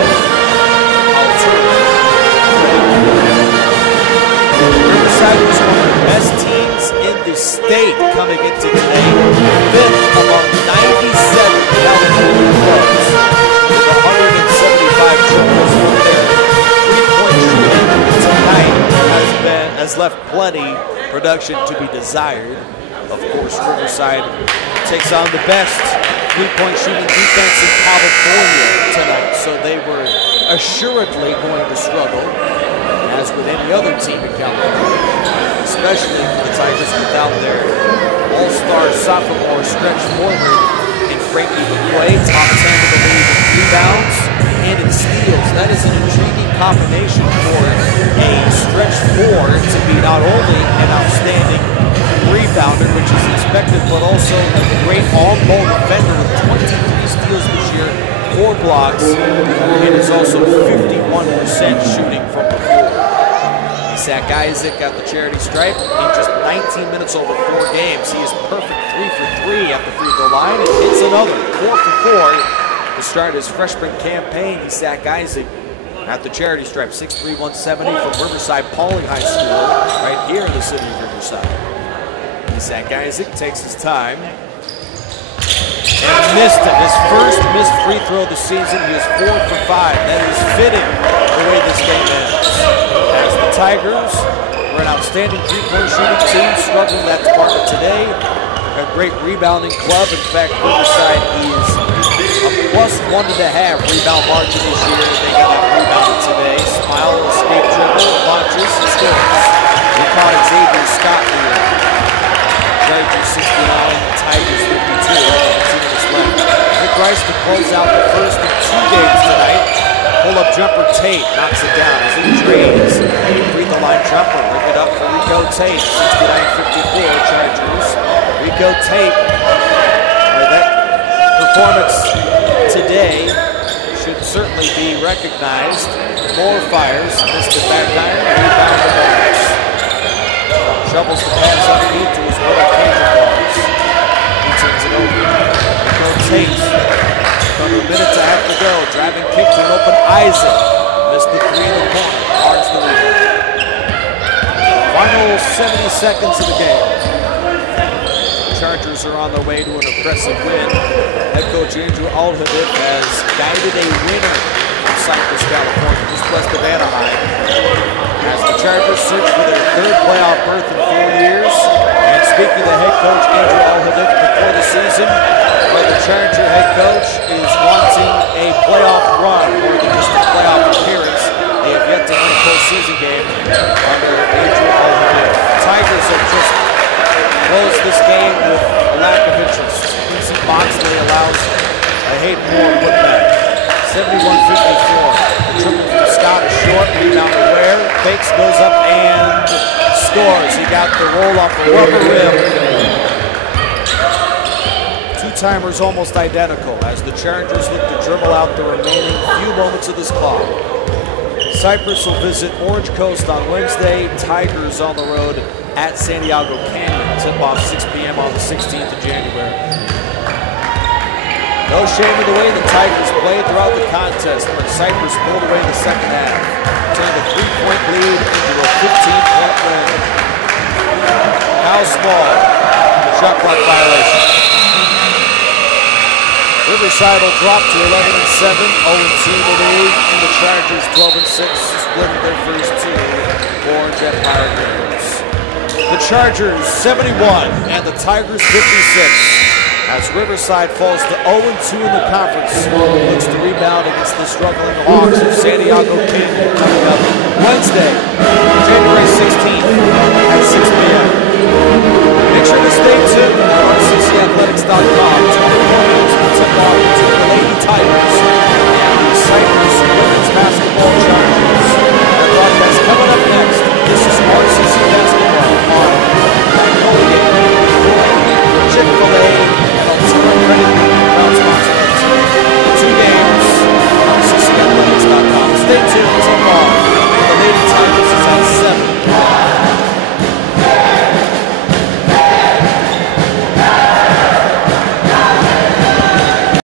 Alternative. Riverside was one of the best teams in the state coming into today, 5th among 97 California clubs, with 175 triples from their three-point shooting tonight has left plenty production to be desired. Of course, Riverside takes on the best three-point shooting defense in California tonight, so they were assuredly going to struggle, as with any other team in California, especially for the Tigers without their all-star sophomore stretch forward in Frankie McQuay, top 10 of the league in rebounds and in steals. That is an intriguing combination for a stretch four to be not only an outstanding rebounder, which is expected, but also a great on-ball defender with 23 steals this year, 4 blocks, and is also 51% shooting from the floor. Isaac Isaac got the charity stripe in just 19 minutes over 4 games. He is perfect 3 for 3 at the free throw line and hits another 4 for 4 to start his freshman campaign. Isaac Isaac at the charity stripe, 6'3", 170 from Riverside Pauling High School, right here in the city of Riverside. Isaac Isaac takes his time and missed it. His first missed free throw of the season. He is 4 for 5. That is fitting the way this game ends. As the Tigers were an outstanding three-point shooting team, struggling that department today. A great rebounding club. In fact, Riverside is a +1.5 rebound margin this year. They got that rebounded today. Smile, escape dribble, launches, and scores. We caught Xavier Scott here. Chargers 69, Tigers 52. 2 minutes left. Rick Rice to close out the first of 2 games tonight. Pull-up jumper Tate knocks it down as he drains. Free the line jumper. Rip it up for Rico Tate. 69-54 Chargers. Rico Tate. That performance today should certainly be recognized. More fires. Missed it that time. Rebound the Bears. Shovels the pass underneath to his Will Cajun balls. He turns it over. Rico Tate. Under a minute to have to go. Driving kick to an open Isaac. Missed the 3 in the corner. Guards the lead. Final 70 seconds of the game. Chargers are on their way to an impressive win. Head coach Andrew Alhadif has guided a winner from Cypress, California, just west of Anaheim. As the Chargers search for their 3rd playoff berth in 4 years. And speaking to head coach Andrew Alhadif before the season, well, the Charger head coach is wanting a playoff run more than just a playoff appearance. They have yet to win a postseason game under Andrew Alhadif. Tigers have just closed this game with a lack of interest. Easy Moxley allows a Hayden Moore putback. 71-54. The triple from Scott is short. Rebound to Ware. Fakes, goes up and scores. He got the roll off the rubber rim. Two-timers almost identical as the Chargers look to dribble out the remaining few moments of this clock. Cypress will visit Orange Coast on Wednesday. Tigers on the road at San Diego Canyon. Tip-off 6 p.m. on the 16th of January. No shame in the way the Tigers played throughout the contest, but Cypress pulled away the second half, turned a 3-point lead into a 15-point win. Foul Small, shot clock violation. Riverside will drop to 11-7, 0-2 the league, and the Chargers 12-6, splitting their first two Orange Empire games. The Chargers 71 and the Tigers 56. As Riverside falls to 0-2 in the conference, looks to rebound against the struggling Hawks of San Diego Canyon coming up Wednesday, January 16th at 6 p.m. Make sure to stay tuned at RCCathletics.com to tip-off between the Lady Tigers and the Cypress Women's Basketball Chargers. Our broadcast coming up next. This is RCC Basketball on Magnolia, Chick-fil-A,